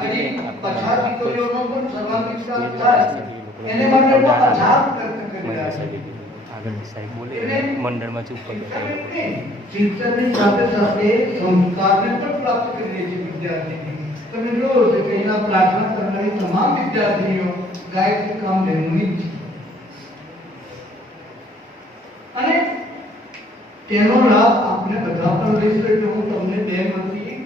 ગરીબ પછાત દીકરીઓનો પણ સર્વાધિકાર થાય એને માટે અછાત પ્રયત્ન કરી રહ્યા છે. મંડળમાં ચૂપ શિક્ષણની સાથે સાથે સંસ્કારને પણ પ્રાપ્ત કરી રહી છે વિદ્યાર્થી. તમે જોયો છે કે અહીંયા પ્રાર્થના કરનારી તમામ વિદ્યાર્થીઓ ગાયત્રી કામધેનુની જ છે. અને તેનો લાભ આપણે બધા પણ લઈશું. એટલે હું તમને બે માંથી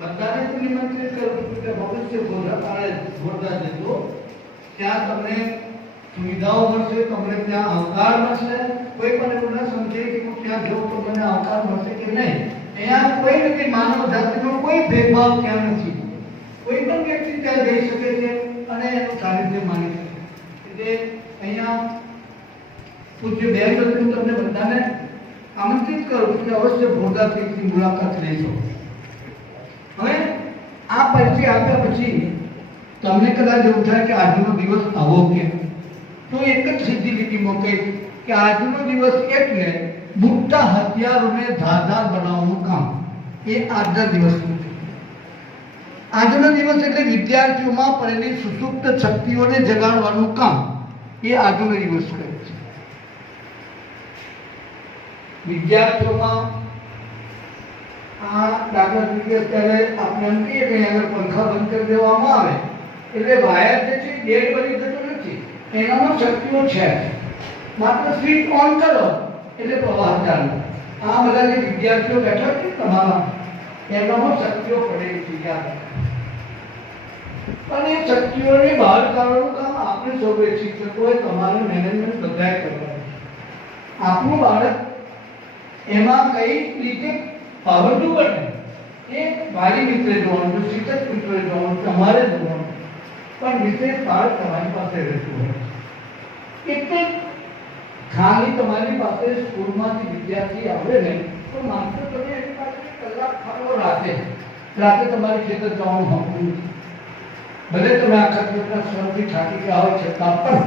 બધાને નિમંત્રિત કરું છું કે ભવિષ્ય ભોરતા જજો. ત્યાં તમને સુવિધાઓ મળશે, તમને ત્યાં આવકાર મળશે. કોઈ પણ એવું ન સમજે કે હું ત્યાં જાઉં તો મને આવકાર મળશે કે નહીં. અહીંયા કોઈ નથી, માનવ જાતિનો કોઈ ભેદભાવ ત્યાં નથી. કોઈ પણ વ્યક્તિ ત્યાં જઈ શકે છે અને એનું સાનિધ્ય માની શકે. એટલે અહીંયા પૂજ્ય બેન હું તમને બધાને આમંત્રિત કરું છું કે અવશ્ય ભોરતાથી મુલાકાત લેજો. હવે આ પરિચય આપ્યા પછી તમને કદાચ એવું થાય કે આજનો દિવસ આવો કેમ, તો એક જ સીધી લીટીમાં કહી કે આજનો દિવસ એટલે બુટ્ટા હથિયારોને ધારદાર બનાવવાનું કામ, એ આજના દિવસનું છે. આજનો દિવસ એટલે વિદ્યાર્થીઓમાં પડેલી સુસુપ્ત શક્તિઓને જગાડવાનું કામ, એ આજનો દિવસ કહે છે. વિદ્યાર્થીઓમાં આ દાખલા તરીકે અત્યારે આપણે એમ કહીએ કે આગળ પંખા બંધ કરી દેવામાં આવે એટલે વાયર જે છે ડેડ બની જતો નથી, એનામાં શક્તિઓ છે. માત્ર સ્વિચ ઓન કરો એટલે પ્રવાહ ચાલુ. આ બધા જે વિદ્યાર્થીઓ બેઠા છે તમારા, એનામાં શક્તિઓ પડેલી છે યાદ. પણ એ શક્તિઓને બહાર કાઢવાનું કામ આપણે સૌએ શિક્ષકોએ તમારે મેનેજમેન્ટ બધાએ કરવાનું. આપણું બાળક એમાં કઈ રીતે પાવરનું બને એ વાલી મિત્રે જોવાનું, શિક્ષક મિત્રે જોવાનું, તમારે જોવાનું. પણ વિશેષ બાળક તમારી પાસે રહેતું હોય એટલે ખાલી તમારી પાસે સ્કૂલમાંથી વિદ્યાર્થી આવે ને તો માત્ર તમે એની પાસે કલાક ફાળવો રાતે તમારી ખેતર જવાનું હોતું નથી. ભલે તમે આખા દિવસના શ્રમથી થાકી ગયા હોય છતાં પણ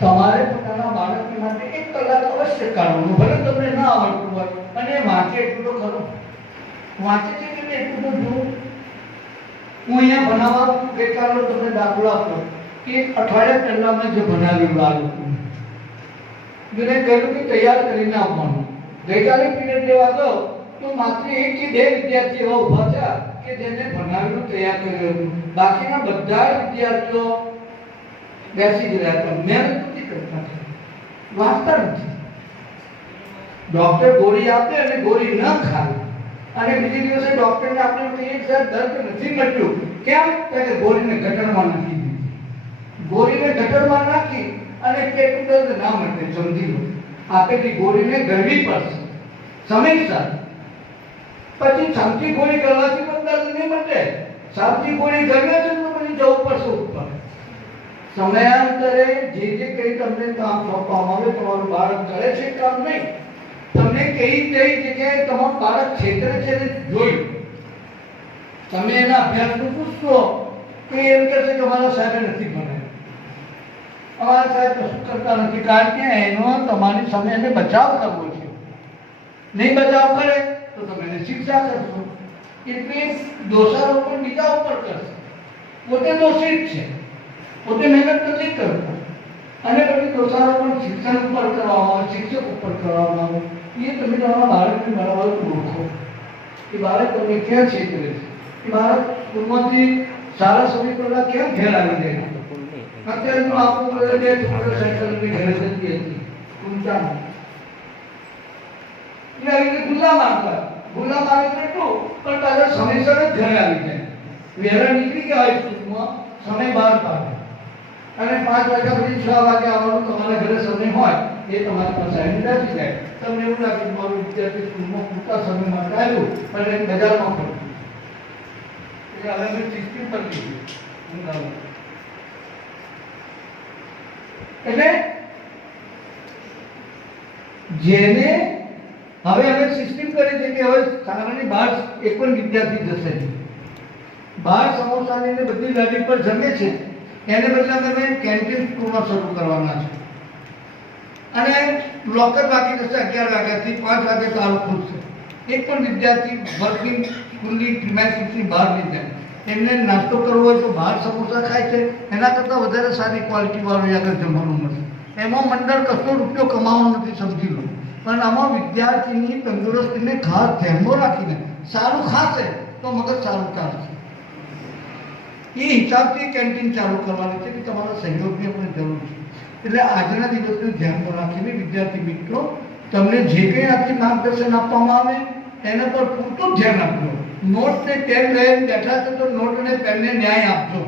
તમારે પોતાના બાળકની માટે 1 કલાક અવશ્ય કાઢવાનું. ભલે તમને ના આવડતું હોય અને વાંચે એટલું તો ખરો, વાંચે છે કે એટલું તો જુઓ. હું અહીંયા ભણાવવા ગઈકાલે તમને દાખલો આપો કે અઠવાડિયા પહેલા મેં જે ભણાવ્યું આ લોકોને જેને કહ્યું કે તૈયાર કરીને આપવાનું. ગઈકાલે પીરિયડ લેવા ગયો તો માત્ર 1 કે 2 વિદ્યાર્થી એવા ઊભા થયા કે જેને ભણાવેલું તૈયાર કર્યું, બાકીના બધા વિદ્યાર્થીઓ બેસી ગયા હતા. મહેનત નથી કરતા, વાંચતા નથી. ડોક્ટર ગોળી આપે અને ગોળી ન ખાય અને બીજે દિવસે ડોક્ટરને આપણે કહીએ કે સર દર્દ નથી મટ્યું, કેમ? કે ગોળીને ગટરમાં નાખી દીધી. ગોળીને ગટરમાં નાખી અને પેટનું દર્દ ના મટે. સમજી લો, આપેલી ગોળીને ગળવી પડશે સમયસર. પછી સામથી ગોળી ગળવાથી પણ દર્દ નહીં મટે. સામથી ગોળી ગળવે છે તો પછી જવું પડશે ઉપર. સમયાંતરે જે કંઈ તમને કામ સોંપવામાં આવે, તમારું બાળક કરે છે કામ નહીં, તમને કઈ જગ્યાએ તમારું બાળક ક્ષેત્ર છે તે જોયું. તમે એના અભ્યાસનું પૂછશો તો એમ કહેશે કે અમારા સાહેબે નથી ભણાવ્યું, અમારા સાહેબ કશું કરતા નથી. કારણ કે એનો તમારી સામે એને બચાવ કરવો છે. નહીં બચાવ કરે તો તમે એને શિક્ષા કરશો. એટલે દોષારોપણ બીજા ઉપર કરશે. પોતે દોષિત છે, પોતે મહેનત નથી કરતા અને પછી દોષારોપણ શિક્ષણ ઉપર કરવામાં આવે, શિક્ષક ઉપર કરવામાં આવે. એ તમે તમારા બાળકને બરાબર ઓળખો કે બાળક તમને ક્યાં છેતરે છે, કે બાળક સ્કૂલમાંથી સારા સમય પહેલા કેમ ઘેર આવી જાય. અત્યારે તો આપણું સાયકલની ઘરે જતી હતી ઊંચામાં, એટલે આવી રીતે ગુલ્લા મારતા એટલું પણ પાછા સમયસર જ ઘરે આવી જાય. વહેલા નીકળી ગયા હોય સ્કૂલમાં, સમય બહાર પાડે અને 5 વાગ્યા પછી 6 વાગે આવવાનું તમારા ઘરે સમય હોય એ તમારી પાસે આવીને બેસી જાય. તમને એવું લાગે મારું વિદ્યાર્થી સ્કૂલમાં પૂરતા સમય માટે આવ્યું પણ એ બજારમાં ફરતું. એટલે હવે મેં સિસ્ટમ પર લીધી. એટલે જેને હવે અમે સિસ્ટમ કરી છે કે હવે શાળાની બહાર એક પણ વિદ્યાર્થી જશે નહીં. બહાર સમોસા લઈને બધી લારી પર જમે છે, એને બદલે અમે કેન્ટીન સ્કૂલમાં શરૂ કરવાના છે. અને લોકર બાકી જશે 11 વાગ્યાથી 5 વાગે ચાલુ ખુલશે. એક પણ વિદ્યાર્થી વર્કિંગ સ્કૂલની પ્રિમાઇસીસની બહાર નહીં જાય. એમને નાસ્તો કરવો હોય તો બહાર સમોસા ખાય છે, એના કરતાં વધારે સારી ક્વોલિટીવાળું આગળ જમવાનું મળશે. એમાં મંડળ કશો રૂપિયો કમાવાનો નથી, સમજી લો. પણ આમાં વિદ્યાર્થીની તંદુરસ્તીને ખાસ ધ્યાનમાં રાખીને સારું ખાશે તો મગજ સારું ચાલશે. એ હિસાબથી કેન્ટીન ચાલુ કરવાની છે કે તમારા સહયોગની પણ જરૂર છે. એટલે આજના દિવસને ધ્યાનમાં રાખીને વિદ્યાર્થી મિત્રો તમને જે કંઈ આજથી માર્ગદર્શન આપવામાં આવે એના પર પૂરતું ધ્યાન આપજો. નોટ ને પેન લઈને બેઠા છો તો નોટ અને પેનને ન્યાય આપજો.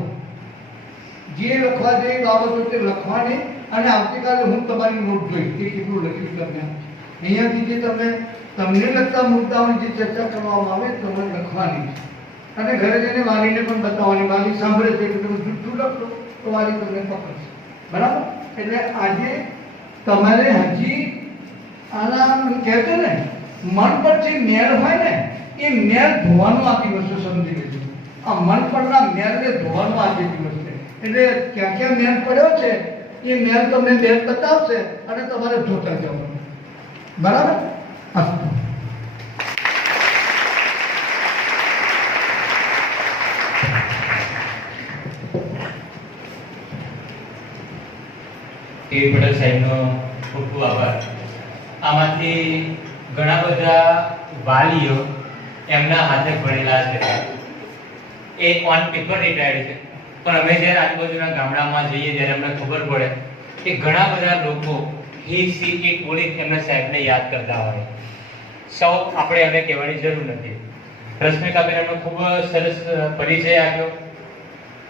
જે લખવા જેવી બાબતો તે લખવાની અને આવતીકાલે હું તમારી નોટ જોઈશ કે કેટલું લખ્યું તમને. અહીંયાથી જે તમને લગતા મુદ્દાઓની જે ચર્ચા કરવામાં આવે તમે લખવાની છે અને ઘરે જઈને વાલીને પણ બતાવવાની. વાલી સાંભળે છે કે તમે જૂઠું લખો તો વાલી તમને પકડશે. બરાબર? એટલે આજે તમારે હજી આના કહે છે ને મન પર જે મેળ હોય ને એ મેળ ધોવાનું આ દિવસો સમજી લેજો. આ મન પરના મેલને ધોવાનો આજે દિવસ છે. એટલે ક્યાં ક્યાં મેલ પડ્યો છે એ મેલ તમને બેન બતાવશે અને તમારે ધોતા જવાનું. બરાબર? અસ્તુ. ટીવી પટેલ સાહેબનો ખૂબ ખૂબ આભાર. આમાંથી ઘણા બધા વાલીઓ એમના હાથે ભણેલા છે, એ ઓન પેપર રિટાયર્ડ છે, પણ અમે જ્યારે આજુબાજુના ગામડામાં જઈએ ત્યારે અમને ખબર પડે કે ઘણા બધા લોકો હી સી એક બોલી એમના સાહેબને યાદ કરતા હોય. સૌ આપણે હવે કહેવાની જરૂર નથી. રશ્મિકાબેન એમનો ખૂબ સરસ પરિચય આપ્યો.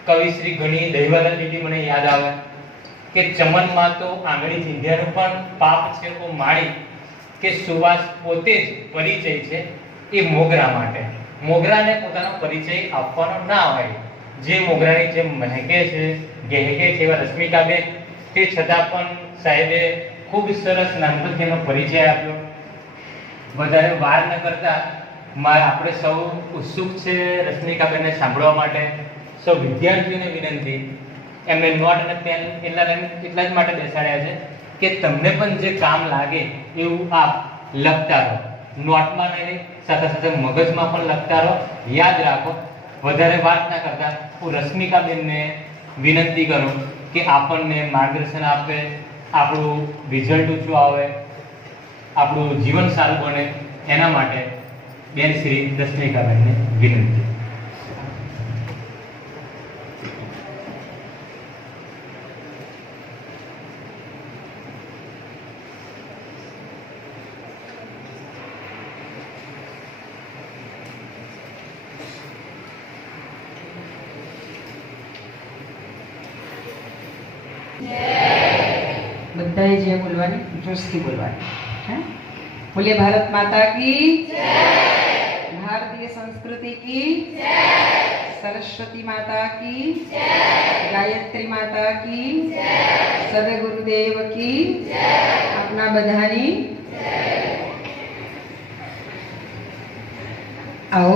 કવિ શ્રી ઘણી દૈવાદા દીદી મને યાદ આવે કે ચમનમાં તો આંગળી ચીંધ્યાનું પણ પાપ છે ઓ માળી, કે સુવાસ પોતે જ પરિચય છે એ મોગરા માટે. મોગરાને પોતાનો પરિચય આપવાનો ના હોય. જે મોગરાની જેમ મહેકે છે, ગહેકે છે એવા રશ્મિકાબેન, તે છતાં પણ સાહેબે ખૂબ સરસ નાનપણથી એનો પરિચય આપ્યો. વધારે વાર ન કરતા આપણે સૌ ઉત્સુક છે રશ્મિકાબેનને સાંભળવા માટે. સૌ વિદ્યાર્થીઓને વિનંતી, એમને નોટ અને પેન એટલા જ માટે બેસાડ્યા છે કે તમને પણ જે કામ લાગે એવું આપ લખતા રહો. નોટમાં નહીં, સાથે સાથે મગજમાં પણ લખતા રહો. યાદ રાખો. વધારે વાત ના કરતા હું રશ્મિકાબેનને વિનંતી કરું કે આપણને માર્ગદર્શન આપે, આપણું રિઝલ્ટ ઊંચું આવે, આપણું જીવન સારું બને, એના માટે બેન શ્રી રશ્મિકાબેનને વિનંતી. બધાએ જે બોલવાની જોશથી બોલવાની. હે? બોલે ભારત માતા કી જય, ભારતીય સંસ્कृति की जय, सरस्वती माता की जय, गायत्री माता की जय, सदगुरुदेव की जय, अपना बधानी जय. आओ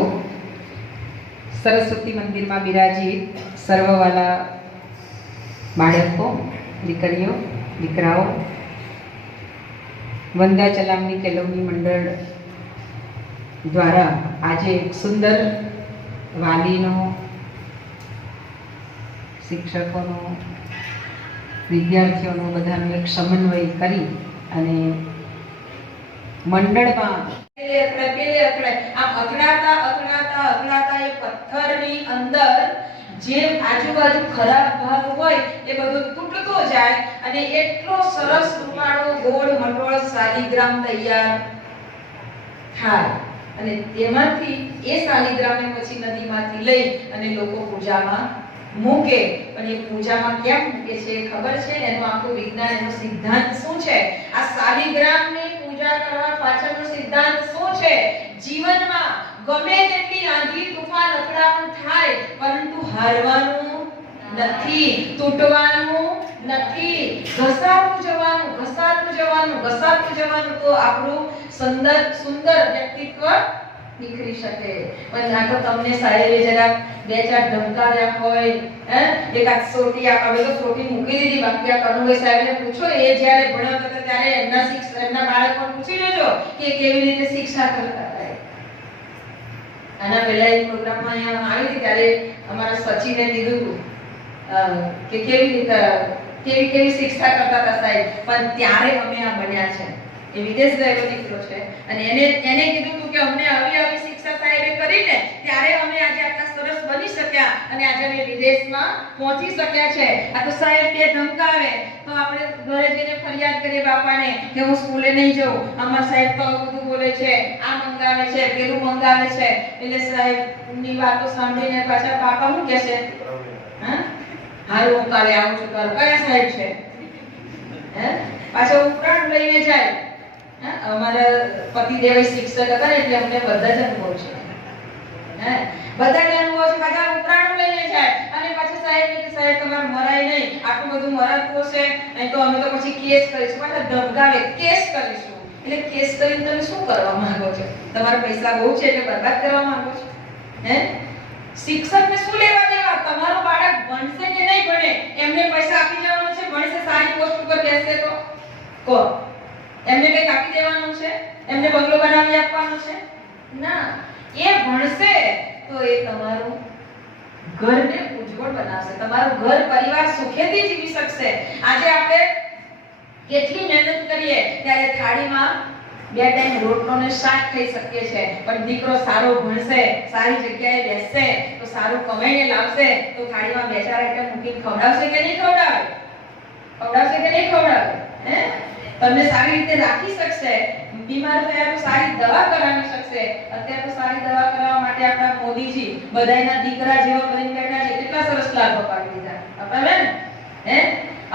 सरस्वती મંદિરમાં બિરાજીત સર્વવાલા બાળકો, દીકરીઓ, દીકરાઓ, વંદાચલામની કેળવણી મંડળ દ્વારા આજે એક સુંદર વાલીનો, શિક્ષકોનો, વિદ્યાર્થીઓનો બધાનો એક સમન્વય કરી અને મંડળમાં આમ અકળાતા એ પથ્થરની અંદર જે આજુબાજુ ખરાબ ભાગ હોય એ બધું તૂટતો જાય અને એટલો સરસ રૂપાળો ગોળ મંડોળ શાલિગ્રામ તૈયાર થાય. અને તેમાંથી એ શાલિગ્રામને પછી નદીમાંથી લઈ અને લોકો પૂજામાં મૂકે. પણ એ પૂજામાં કેમ મૂકે છે ખબર છે? એનું આખું વિજ્ઞાન, એનો સિદ્ધાંત શું છે? આ શાલિગ્રામની પૂજા કરવા પાછળનો સિદ્ધાંત શું છે? જીવનમાં ગમે તેટલી આંધી તુફાન અથડામણ થાય પરંતુ હારવાનું નથી, તૂટવાનું નથી, ઘસાતું જવાનું તો આપણું સુંદર વ્યક્તિત્વ નીકળી શકે. પણ આ તો તમને સાહેબે જરા બે ચાર ધમકાવ્યા હોય, એકાદ સોટી આપણે તો સોટી મૂકી દીધી. બાકી આ કનુભાઈ સાહેબને પૂછો, એ જ્યારે ભણાવતા હતા ત્યારે એમના બાળકોને પૂછી લેજો કે કેવી રીતે શિક્ષા કરતા હતા. આના પહેલા એક પ્રોગ્રામમાં અહીંયા આવી હતી ત્યારે અમારા સચિને કીધું કે કેવી શિક્ષા કરતા હતા સાહેબ, પણ ત્યારે અમે આ બન્યા છે. એ વિદેશ ગયેલો દીકરો છે અને એને કીધું હતું કે અમને આવી શિક્ષા સાહેબે કરીને ત્યારે અમે આજે આટલા સરસ બની શક્યા અને આજે અમે વિદેશમાં પહોંચી શક્યા છે. આ તો સાહેબ બે ધમકાવે તો આપણે ઘરે જઈને ફરિયાદ કરીએ બાપાને કે હું સ્કૂલે નહીં જાઉં, અમાર સાહેબ તો બધું બોલે છે, આ મંગાવે છે, પેલું મંગાવે છે. એટલે સાહેબની વાતો સાંભળીને પાછા બાપા શું કહેશે? હારું, હું કાલે આવું છું. કયા સાહેબ છે? પાછા ઉપરાણ લઈને જાય. અમારા પતિદેવ શિક્ષક હતા ને એટલે અમને બધા જ અનુભવ છે. બધા જ અનુભવ છે. પાછા ઉપરાણ લઈને જાય અને પાછા સાહેબ તમારે મરાય નહીં, આટલું બધું મરાતું હશે નહીં તો અમે તો પછી કેસ કરીશું. પાછા ધમકાવે, કેસ કરીશું. એટલે કેસ કરીને તમે શું કરવા માંગો છો? તમારા પૈસા બહુ છે એટલે બરબાદ કરવા માંગો છો? શિક્ષકને શું લેવા દેવા? તમારું બાળક ભણશે કે નહીં ભણે એમને પૈસા આપી દેવાનો છે? ભણશે, સારી પોસ્ટ ઉપર બેસશે તો કો એમને કંઈક આપી દેવાનું છે? એમને બંગલો બનાવી આપવાનો છે? ના, એ ભણશે તો એ તમારું ઘરને ઉજ્જવળ બનાવશે, તમારું ઘર પરિવાર સુખેથી જીવી શકશે. આજે આપણે કેટલી મહેનત કરીએ ત્યારે થાળીમાં 2 ટાઈમ રોટલો ને શાક ખાઈ શકીએ છે, પણ દીકરો સારો ભણશે, સારી જગ્યાએ બેસશે, તો સારું કમાઈને લાવશે તો થાળીમાં 2-4 આઈટમ મૂકીને ખવડાવશે કે નહીં ખવડાવે? ખવડાવશે કે નહીં ખવડાવે? હે, તમને સારી રીતે રાખી શકશે, બીમાર થયા તો સારી દવા કરાવી શકશે. અત્યારે તો સારી દવા કરાવવા માટે આપણા મોદીજી બધાયના દીકરા જેવા બની બેઠા છે, કેટલા સરસ લાભ અપાવી દીધા. અપાવે ને? હે,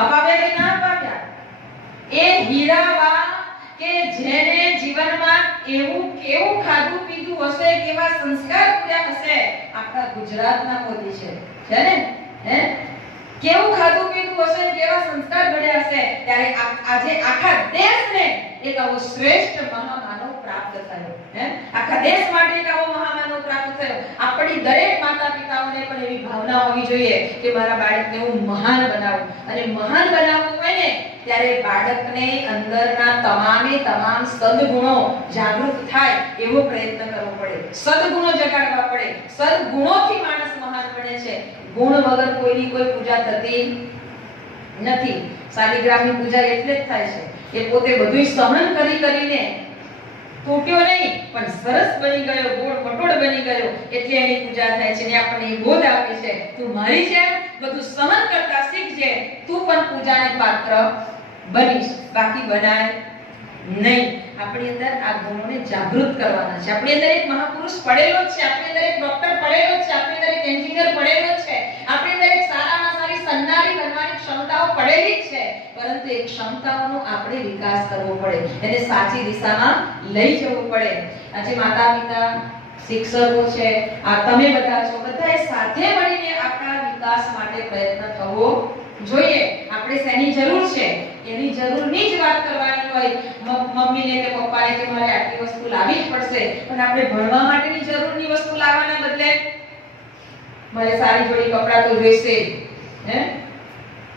અપાવે કે ના અપાવ્યા? એ હીરાવા કે જેને જીવનમાં એવું કેવું ખાધું પીધું હશે, કેવા સંસ્કાર પૂર્યા હશે, આપણા ગુજરાતના મોદી છે ને? હે, કેવું ખાધું પીધું હશે, કેવા સંસ્કાર ઘડ્યા હશે, ત્યારે આજે આખા દેશને એક આવો શ્રેષ્ઠ મહામાનવ પ્રાપ્ત થયો. હે, આખા દેશ માટે એક આવો મહામાનવ પ્રાપ્ત થયો. આપણી દરેક માતા પિતાઓને પણ એવી ભાવના હોવી જોઈએ કે મારા બાળકને હું મહાન બનાવું. અને મહાન બનાવવું હોય ને ત્યારે બાળકને અંદરના તમામ સદગુણો જાગૃત થાય એવો પ્રયત્ન કરવો પડે, સદગુણો જગાડવા પડે. સદગુણોથી માણસ મહાન બને છે. ગુણ વગર કોઈની કોઈ પૂજા થતી નથી. શાલિગ્રામની પૂજા એટલે જ થાય છે કે પોતે બધું સહન કરીને તૂટ્યો નહીં પણ સરસ બની ગયો, ગોળ કટોળ બની ગયો, એટલે એની પૂજા થાય છે. ને આપણને એ બોધ આપે છે, તું મારી જેમ બધું સહન કરતા શીખજે, તું પણ પૂજાને પાત્ર બનીશ, બાકી બનાય નહીં. આપણી અંદર આ ગુણોને જાગૃત કરવાના છે. આપણી અંદર એક મહાપુરુષ પડેલો છે, આપણી અંદર એક ડોક્ટર પડેલો છે, આપણી અંદર એક એન્જિનિયર પડેલો છે, આપણી અંદર એક સારામાં સારી સન્નારી બનવાની ક્ષમતાઓ પડેલી છે. પરંતુ એ ક્ષમતાઓનો આપણે વિકાસ કરવો પડે, એને સાચી દિશામાં લઈ જવું પડે. આજે માતા પિતા, શિક્ષકો છે, આ તમે બધા છો, બધાએ સાથે મળીને આપણા વિકાસ માટે પ્રયત્ન થવો જોઈએ. આપણે શેની જરૂર છે એની જરૂરની જ વાત કરવાની હોય, મમ્મીને કે પપ્પાને કે મારે આટલી વસ્તુ લાવવી જ પડશે, પણ આપણે ભણવા માટેની જરૂરની વસ્તુ લાવવાના બદલે મારે સારી જોડી કપડાં તો જોઈશે, હે,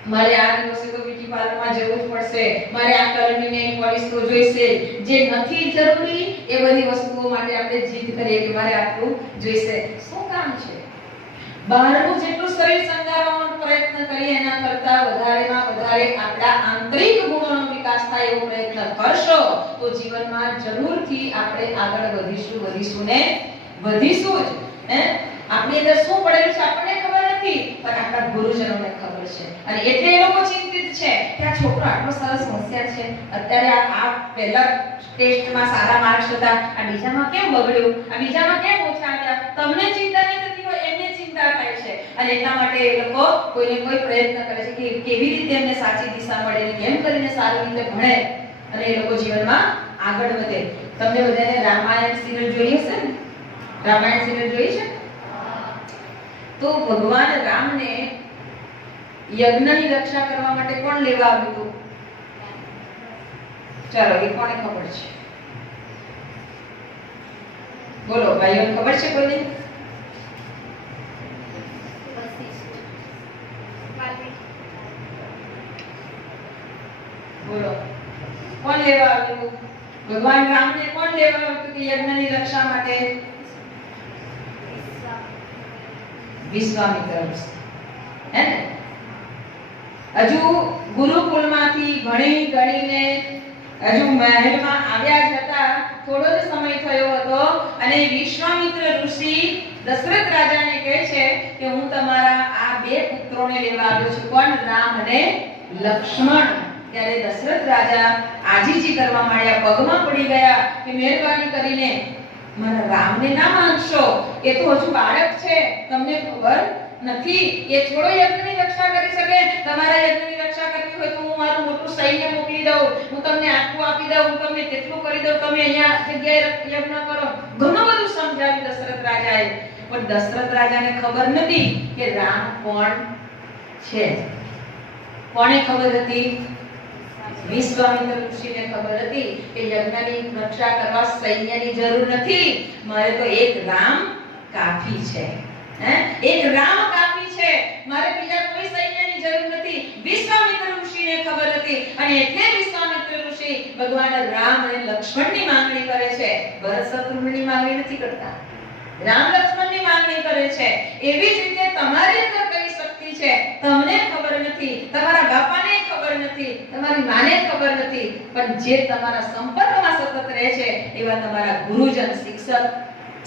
મારે આ દિવસે તો બ્યુટી પાર્લરમાં જવું જ પડશે, મારે આ કલરની નેલ પોલિશ તો જોઈશે. જે નથી જરૂરી એ બધી વસ્તુઓ માટે આપણે જીદ કરીએ કે મારે આટલું જોઈશે. શું કામ છે? બહારનું જેટલું શરીર શણગારવાનો પ્રયત્ન કરીએ એના કરતા વધારેમાં વધારે આપણા આંતરિક ગુણોનો વિકાસ થાય એવો પ્રયત્ન કરશો તો જીવનમાં જરૂરથી આપણે આગળ વધીશું ને વધીશું જ. હે, આપણી અંદર શું પડેલું છે આપણને ખબર નથી, પણ આપણા ગુરુજનોને ખબર છે. અને એટલે એ લોકો ચિંતિત છે કે આ છોકરો આટલો સરસ હોશિયાર છે, અત્યારે આ પહેલા ટેસ્ટમાં સારા માર્ક્સ હતા, આ બીજામાં કેમ બગડ્યું, આ બીજામાં કેમ ઓછા આવ્યા. તમને ચિંતા નહીં થતી હોય, એમને ચિંતા થાય છે. અને એટલા માટે એ લોકો કોઈને કોઈ પ્રયત્ન કરે છે કે કેવી રીતે એમને સાચી દિશા મળે, કેમ કરીને સારી રીતે ભણે અને એ લોકો જીવનમાં આગળ વધે. તમને બધાને રામાયણ સિરિયલ જોઈ હશે ને? રામાયણ સિરિયલ જોઈ છે? તો ભગવાન રામને યજ્ઞની રક્ષા કરવા માટે કોણ લેવા આવ્યું હતું? ચાલો, એ કોને ખબર છે? બોલો ભાઈઓને ખબર છે કોઈને? બોલો, કોણ લેવા આવ્યું? ભગવાન રામને કોણ લેવા આવ્યું કે યજ્ઞની રક્ષા માટે? વિશ્વામિત્ર ઋષિ, હે ને? હજુ ગુરુકુળમાંથી ભણી ગણીને હજુ મહેલમાં આવ્યા જ હતા, થોડો જ સમય થયો હતો અને વિશ્વામિત્ર ઋષિ દશરથ રાજાને કહે છે કે હું તમારા આ 2 પુત્રોને લેવા આવ્યો છું. કોણ? રામ અને લક્ષ્મણ. ત્યારે દશરથ રાજા આજીજી કરવા માંડ્યા, પગમાં પડી ગયા કે મહેરબાની કરીને મારા રામને ના માંગશો, એ તો હજુ બાળક છે, તમને ખબર નથી, એ થોડો યજ્ઞની રક્ષા કરી શકે. તમારા યજ્ઞની રક્ષા કરવી હોય તો હું મારું મોટું સૈન્ય મોકલી દઉં, હું તમને આટલું આપી દઉં, હું તમને તેટલું કરી દઉં, તમે અહીંયા જગ્યાએ યજ્ઞ કરો. ઘણું બધું સમજાવ્યું દશરથ રાજાએ, પણ દશરથ રાજાને ખબર નથી કે રામ કોણ છે. કોને ખબર હતી? વિશ્વામિત્ર ઋષિને ખબર હતી કે યજ્ઞની રક્ષા કરવા સૈન્યની જરૂર નથી, મારે તો એક રામ કાફી છે. એક રામ કાફી છે, મારે બીજા કોઈ સૈન્યની જરૂર નથી. વિશ્વામિત્ર ઋષિને ખબર હતી અને એટલે વિશ્વામિત્ર ઋષિ ભગવાન રામ અને લક્ષ્મણની માંગણી કરે છે. ભરત શત્રુઘ્નની માંગણી નથી કરતા, રામ લક્ષ્મણની માંગણી કરે છે. એવી જ રીતે તમારી અંદર કઈ શક્તિ છે તમને ખબર નથી, તમારા બાપાને ખબર નથી, તમારી માને ખબર નથી, પણ જે તમારા સંપર્કમાં સતત રહે છે એવા તમારા ગુરુજન,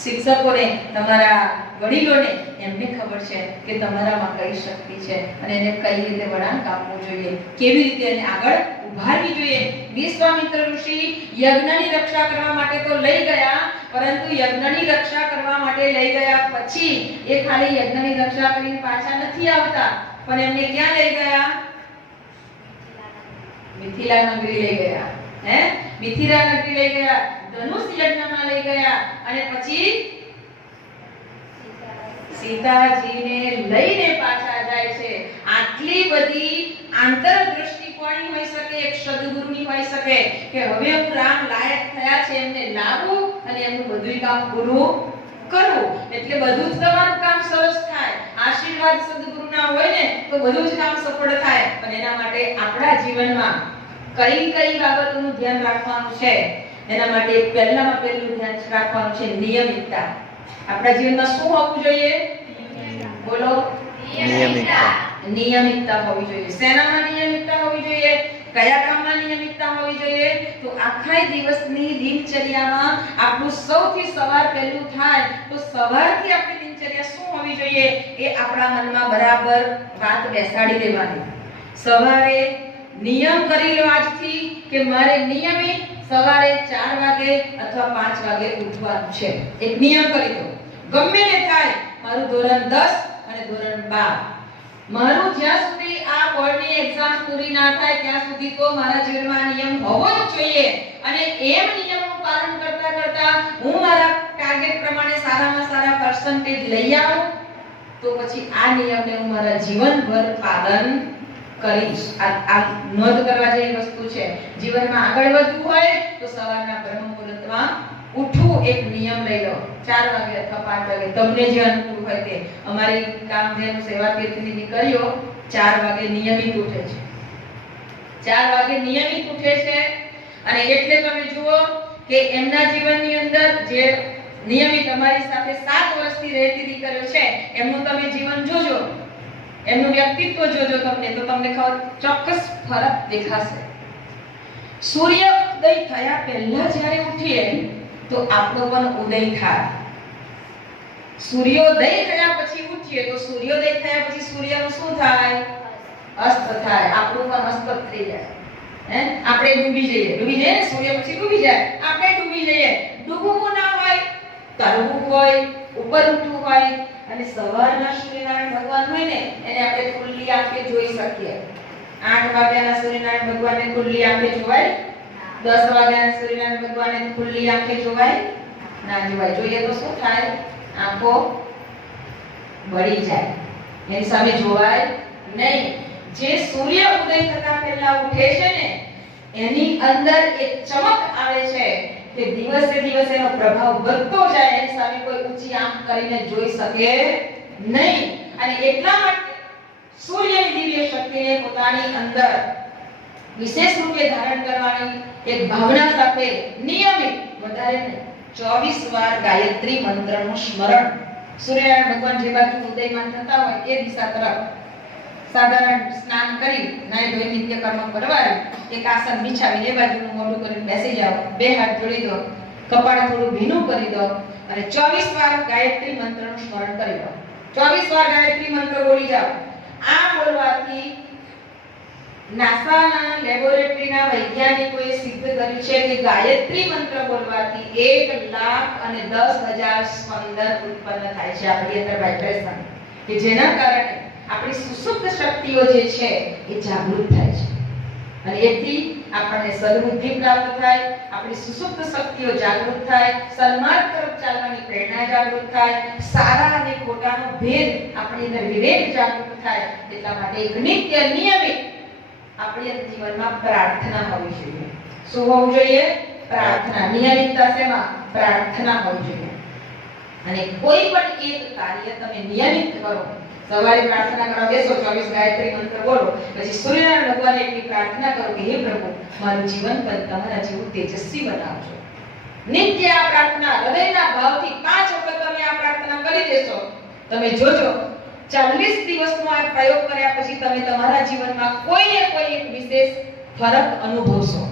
શિક્ષકોને, તમારા વડીલોને, એમને ખબર છે કે તમારામાં કઈ શક્તિ છે અને એને કઈ રીતે વળાંક આપવું જોઈએ, કેવી રીતે એને આગળ ઉભારવી જોઈએ. વિશ્વામિત્ર ઋષિ યજ્ઞની રક્ષા કરવા માટે તો લઈ ગયા, પરંતુ યજ્ઞની રક્ષા કરવા માટે લઈ ગયા પછી એ ખાલી યજ્ઞની રક્ષા કરીને પાછા નથી આવતા, પણ એમને ક્યાં લઈ ગયા? મિથિલા નગરી લઈ ગયા. મિથિલા નગરી લઈ ગયા, ધનુષ યજ્ઞમાં લઈ ગયા અને પછી સીતાજીને લઈને પાછા જાય છે. આટલી બધી આંતરદૃષ્ટિ કોની હોઈ શકે? એક સદગુરુની હોઈ શકે કે હવે હું રામ લાયક થયા છે, એમને લાવવું અને એમનું બધું કામ પૂરું કરવું, એટલે બધું જ તમારું કામ સરસ થાય. આશીર્વાદ સદગુરુના હોય ને તો બધું જ કામ સફળ થાય. પણ એના માટે આપણા જીવનમાં કઈ કઈ બાબતોનું ધ્યાન રાખવાનું છે? એના માટે પહેલામાં પહેલું ધ્યાન રાખવાનું છે નિયમિતતા. આપણા જીવનમાં શું હોવું જોઈએ? બોલો. નિયમિતતા હોવી જોઈએ. શેનામાં નિયમિતતા હોવી જોઈએ? કયા કામમાં નિયમિતતા હોવી જોઈએ? તો આખા દિવસની દિનચર્યામાં આપણું સૌથી સવાર પહેલું થાય તો સવારથી આપણી દિનચર્યા શું હોવી જોઈએ એ આપણા મનમાં બરાબર વાત બેસાડી દેવાની. સવારે નિયમ કરી લો આજથી કે મારે નિયમિત સવારે 4 વાગે અથવા 5 વાગે ઉઠવાનું છે. એક નિયમ કરી દો. ગમે તે થાય, મારું ધોરણ 10 અને ધોરણ 12, મારું જ્યાં સુધી આ બોર્ડની એક્ઝામ પૂરી ના થાય ત્યાં સુધી તો મારા જીવનમાં નિયમ હોવો જ જોઈએ. અને એમ નિયમનું પાલન કરતા કરતા હું મારા ટાર્ગેટ પ્રમાણે સારામાં સારા પર્સન્ટેજ લઈ આવું તો પછી આ નિયમને હું મારા જીવનભર પાલન કરીશ. આ નોંધ કરવા જેવી વસ્તુ છે. જીવનમાં આગળ વધવું હોય તો સવારના બ્રહ્મ મુહૂર્તમાં ઉઠવું એક નિયમ લઈ લો. 4 વાગે અથવા 5 વાગે તમને જે અનુકૂળ હોય તે. અમારી કામધેનુ સેવા કીર્તિની દીકરીઓ 4 વાગે નિયમિત ઉઠે છે. 4 વાગે નિયમિત ઉઠે છે અને એટલે તમે જુઓ કે એમના જીવનની અંદર જે નિયમિત અમારી સાથે 7 વર્ષથી રહેતી દીકરીઓ છે એમનું તમે જીવન જોજો, એમનું વ્યક્તિત્વ જોજો તમને તો તમને ચોક્કસ ફરક દેખાશે. સૂર્ય ઉદય થયા પહેલા જ્યારે ઉઠીએ તો આપણો પણ ઉદય થાય. સૂર્યોદય થયા પછી ઉઠીએ તો સૂર્યોદય થયા પછી સૂર્યનું શું થાય? અસ્ત થાય. આપણું પણ અસ્ત થઈ જાય. આપણે ડૂબી જઈએ ને, સૂર્ય પછી ડૂબી જાય, આપણે ડૂબી જઈએ. ડૂબવું ના હોય, તરવું હોય, ઉપર ઉઠવું હોય અને સવારના સૂર્યનારાયણ ભગવાન હોય ને એને આપણે ખુલ્લી આંખે જોઈ શકીએ. 8 વાગ્યાના સૂર્યનારાયણ ભગવાનને ખુલ્લી આંખે જોવાય? 10 વાગ્યાના સૂર્યનારાયણ ભગવાનને ખુલ્લી આંખે જોવાય? ના જોવાય. જોઈએ તો શું થાય? આંખો બળી જાય, એની સામે જોવાય નહીં. જે સૂર્ય ઉદય થતા પહેલા ઉઠે છે ને એની અંદર એક ચમક આવે છે કે દિવસે દિવસે એનો પ્રભાવ વધતો જાય, એની સામે કોઈ ઊંચી આંખ કરીને જોઈ શકે નહીં. અને એટલા માટે સૂર્યની દિવ્ય શક્તિને પોતાની અંદર વિશેષ રૂપે ધારણ કરવાની એક ભાવના સાથે નિયમિત વધારે 24 વાર ગાયત્રી મંત્રનું સ્મરણ. સૂર્યનારાયણ ભગવાન જે બાજુ ઉદયમાન થતા હોય એ દિશા તરફ સાધારણ સ્નાન કરી નાઈ ધોઈ નિત્ય કર્મ પરવારી એક આસન બિછાવીને એ બાજુનું મોઢું કરીને બેસી જાઓ, 2 હાથ જોડી દો, કપાળ થોડું ભીનું કરી દો અને 24 વાર ગાયત્રી મંત્રનું સ્મરણ કરી દો. 24 વાર ગાયત્રી મંત્ર બોલી જાઓ. આ બોલવાથી નાસાના લેબોરેટરીના વૈજ્ઞાનિકોએ સિદ્ધ કર્યું છે કે ગાયત્રી મંત્ર બોલવાથી 1,10,000 સ્પંદન ઉત્પન્ન થાય છે આપણી અંદર વાઇબ્રેશન, કે જેના કારણે આપણી સુસુપ્ત શક્તિઓ જે છે એ જાગૃત થાય છે અને એથી આપણને સદબુદ્ધિ પ્રાપ્ત થાય, આપણી સુસુપ્ત શક્તિઓ જાગૃત થાય, સન્માર્ગ તરફ ચાલવાની પ્રેરણા જાગૃત થાય, સારા અને ખોટાનો ભેદ આપણી અંદર વિવેક જાગૃત થાય. એટલા માટે એક નિત્ય નિયમિત આપણી જીવનમાં પ્રાર્થના હોવી જોઈએ. શું હોવું જોઈએ? પ્રાર્થના. નિયમિતતા શેમાં? પ્રાર્થના હોવી જોઈએ. અને કોઈ પણ એક કાર્ય તમે નિયમિત કરો. સવારે પ્રાર્થના કરવા બેસો, 24 ગાયત્રી મંત્ર બોલો, પછી સૂર્યનારાયણ ભગવાનને એટલી પ્રાર્થના કરો કે હે પ્રભુ, મારું જીવન તમારા જેવું તેજસ્વી બનાવજો. નિત્ય આ પ્રાર્થના હૃદયના ભાવથી 5 વખત તમે આ પ્રાર્થના કરી દેશો, તમે જોજો 40 દિવસનો આ પ્રયોગ કર્યા પછી તમે તમારા જીવનમાં કોઈ એક વિશેષ ફરક અનુભવશો,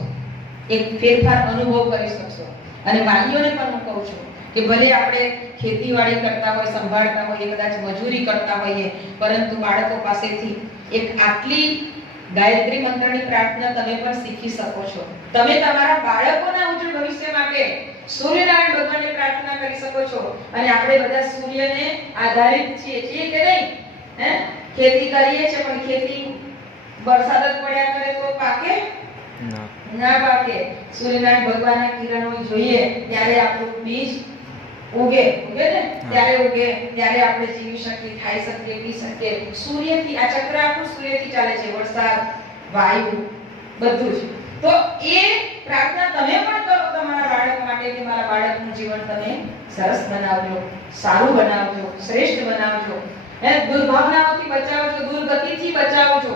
એક ફેરફાર અનુભવ કરી શકશો. અને વાલીઓને પણ હું કહું છું કે ભલે આપણે ખેતીવાડી કરતા હોય, સંભાળતા હોઈએ, કદાચ મજૂરી કરતા હોઈએ, પરંતુ બાળકો પાસેથી એક આટલી ગાયત્રી મંત્રની પ્રાર્થના તમે પણ શીખી શકો છો. તમે તમારા બાળકોના ઉજ્જવળ ભવિષ્ય માટે સૂર્યનારાયણ ભગવાનને પ્રાર્થના કરી શકો છો. અને આપણે બધા સૂર્યને આધારિત છીએ કે નહીં? ખેતી કરીએ છીએ, પણ ખેતી વરસાદ જ પડ્યા કરે તો પાકે ના પાકે. સૂર્યનારાયણ ભગવાનના કિરણો જોઈએ ત્યારે આપણું બીજ ઉગે ને, ત્યારે ઉગે, ત્યારે આપણે જીવી શકીએ, ખાઈ શકીએ, પી શકીએ. સૂર્યથી આ ચક્ર આખું સૂર્યથી ચાલે છે, વરસાદ, વાયુ, બધું જ. તો એ પ્રાર્થના તમે પણ કરો તમારા બાળક માટે કે મારા બાળકનું જીવન તમે સરસ બનાવજો, સારું બનાવજો, શ્રેષ્ઠ બનાવજો, દુર્ભાવનાઓથી બચાવજો, દુર્ગતિથી બચાવજો.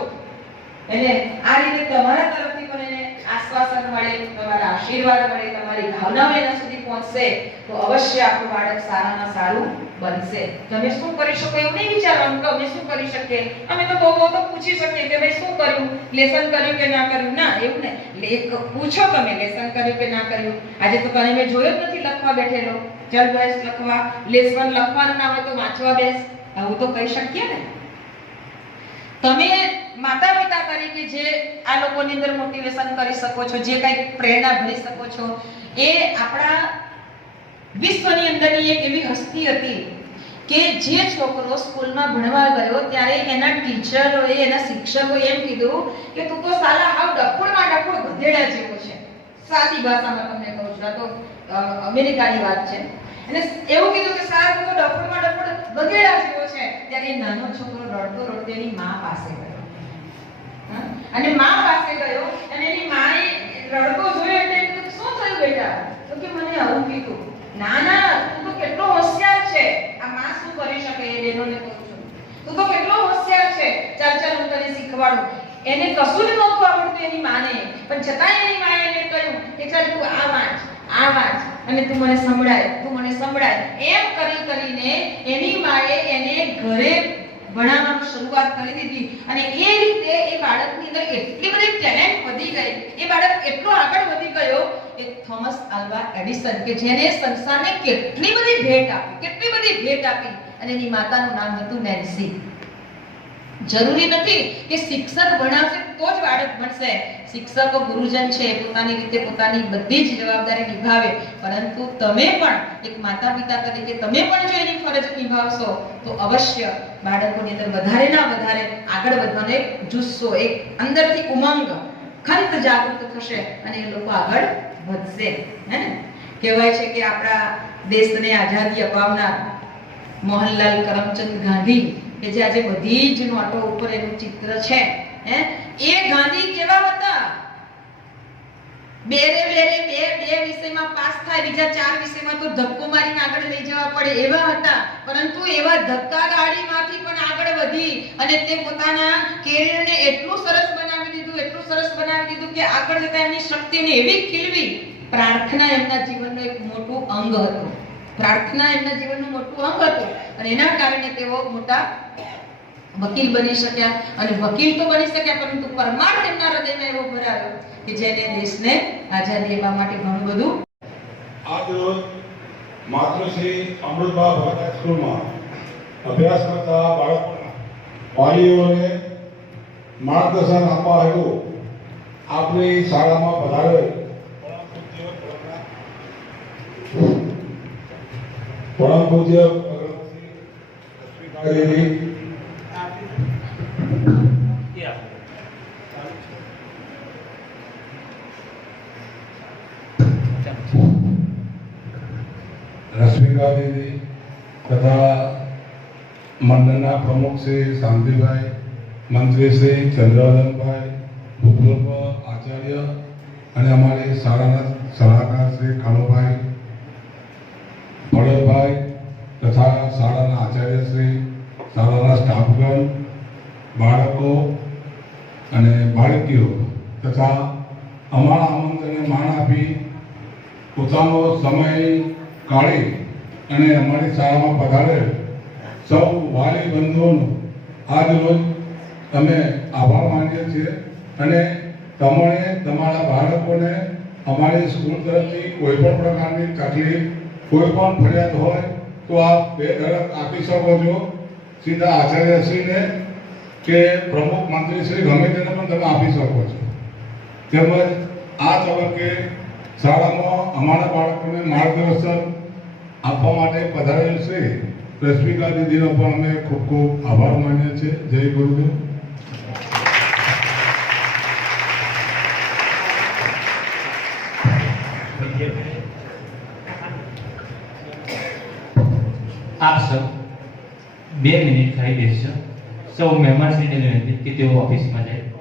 એને આ રીતે તમારા તરફથી પણ એને આશ્વાસન મળે, તમારા આશીર્વાદ મળે, તમારી ભાવનાઓ એના સુધી પહોંચશે તો અવશ્ય આપણું બાળક સારામાં સારું બનશે. તમે શું કરી શકો એવું નહીં વિચારવાનું કે અમે શું કરી શકીએ, અમે તો બહુ તો પૂછી શકીએ કે ભાઈ શું કર્યું, લેસન કર્યું કે ના કર્યું. ના, એવું નહીં. પૂછો તમે લેસન કર્યું કે ના કર્યું. આજે તો તને મેં જોયો જ નથી લખવા બેઠેલો. ચલ બેસ લખવા, લેસન લખવાનું ના હોય તો વાંચવા બેસ, આવું તો કહી શકીએ ને. તમે માતા પિતા તરીકે જે આ લોકોની અંદર મોટિવેશન કરી શકો છો, જે કંઈ પ્રેરણા ભરી શકો છો, એ આપણા વિશ્વની અંદરની એક એવી હસ્તી હતી કે જે છોકરો સ્કૂલમાં ભણવા ગયો ત્યારે એના ટીચરોએ, એના શિક્ષકોએ એમ કીધું કે તું તો સાલા હાવ ડફોડમાં ડફોડ ગધેડા જેવો છે. સાદી ભાષામાં તમને કહું છું, આ તો અમેરિકાની વાત છે. અને એવું કીધું કે સાલા તું તો ડફોડમાં ડફોડ ગધેડા જેવો છે. ત્યારે એ નાનો છોકરો રડતો રડતો એની માં પાસે ગયો. અને માં પાસે ગયો અને એની માએ રડતો જોયો એટલે શું થયું બેટા? તો કે મને આવું કીધું. ના ના, તું તો કેટલો હોશિયાર છે. આ માં શું કરી શકે એ બહેનોને કહું છું. તું તો કેટલો હોશિયાર છે. ચાલ ચાલ હું તને શીખવાડું. એને કશું જ નહોતું આવડતું એની માને, પણ છતાં એની માએ એને કહ્યું કે ચાલ તું આ વાંચ અને તું મને સંભળાય. એમ કરીને એની માએ એને ઘરે ભણાવવાની શરૂઆત કરી દીધી. અને એ રીતે એ બાળકની અંદર એટલી બધી ટેલેન્ટ વધી ગઈ, એ બાળક એટલો આગળ વધી ગયો કે થોમસ આલ્વા એડિસન કે જેને સંસારને કેટલી બધી ભેટ આપી અને એની માતાનું નામ હતું નેન્સી. જરૂરી નથી કે શિક્ષક ભણાવશે તો જ બાળક ભણશે. શિક્ષકો ગુરુજન છે, પોતાની રીતે પોતાની બધી જ જવાબદારી નિભાવે, પરંતુ તમે પણ એક માતા પિતા તરીકે તમે પણ જો એની ફરજ નિભાવશો તો અવશ્ય બાળકોની અંદર વધારે ના વધારે આગળ વધવાનો એક જુસ્સો, એક અંદરથી ઉમંગ, ખંત જાગૃત થશે અને એ લોકો આગળ વધશે. હે ને? કહેવાય છે કે આપણા દેશને આઝાદી અપાવનાર મોહનલાલ કરમચંદ ગાંધી કે જે આજે બધી જ નોટો ઉપર એનું ચિત્ર છે, એ ગાંધી કેવા હતા? બે વિષયમાં પાસ થાય, બીજા 4 વિષયમાં તો ધક્કો મારીને આગળ લઈ જવા પડે એવા હતા. પરંતુ એવા ધક્કા ગાડીમાંથી પણ આગળ વધી અને તે પોતાના કેરિયરને એટલું સરસ બનાવી દીધું કે આગળ જતા એમની શક્તિને એવી ખીલવી. પ્રાર્થના એમના જીવનનું એક મોટું અંગ હતું. અને એના કારણે તેઓ મોટા વકીલ બની શક્યા. અને વકીલ તો બની શક્યા, પરંતુ પરમાર્થ એમના હૃદયમાં એવો ભરાયો કે જેને દેશને આઝાદી આપવા માટે ઘણું બધું. આજ રોજ માતૃશ્રી અમૃતબા ભગત સ્કૂલમાં અભ્યાસ કરતા બાળકોના વાલીઓને માર્ગદર્શન આપવા હેતુ આપણી શાળામાં પધારેલ પરમ પૂજ્ય રશ્મિકા દેવી તથા મંડળના પ્રમુખ શ્રી શાંતિભાઈ, મંત્રી શ્રી ચંદ્રવદનભાઈ, ભૂતપૂર્વ આચાર્ય અને અમારી શાળાના સલાહકાર શ્રી કાળુભાઈ, ભરતભાઈ બાળકીઓ તથા અમારા આમંત્રણને માન આપી પોતાનો સમય કાઢી અને અમારી શાળામાં પધારેલ સૌ વાલી બંધુઓનો આજ રોજ અમે આભાર માનીએ છીએ અને તમારે તમારા બાળકોને અમારી સ્કૂલ તરફથી કોઈ પણ પ્રકારની તકલીફ કોઈ પણ ફરિયાદ હોય તો આપ બેધડક આપી શકો છો સીધા આચાર્યશ્રીને કે પ્રમુખ મંત્રીશ્રી ગમે તેને પણ તમે આપી શકો છો તેમજ આ તબક્કે શાળામાં અમારા બાળકોને માર્ગદર્શન આપવા માટે પધારેલ છે રશ્મિકા દીદીનો પણ અમે ખૂબ ખૂબ આભાર માનીએ છીએ જય ગુરુદેવ આપ સૌ 2 મિનિટ ખાલી બેસજો સૌ મહેમાનશ્રીને વિનંતી કે તેઓ ઓફિસમાં જાય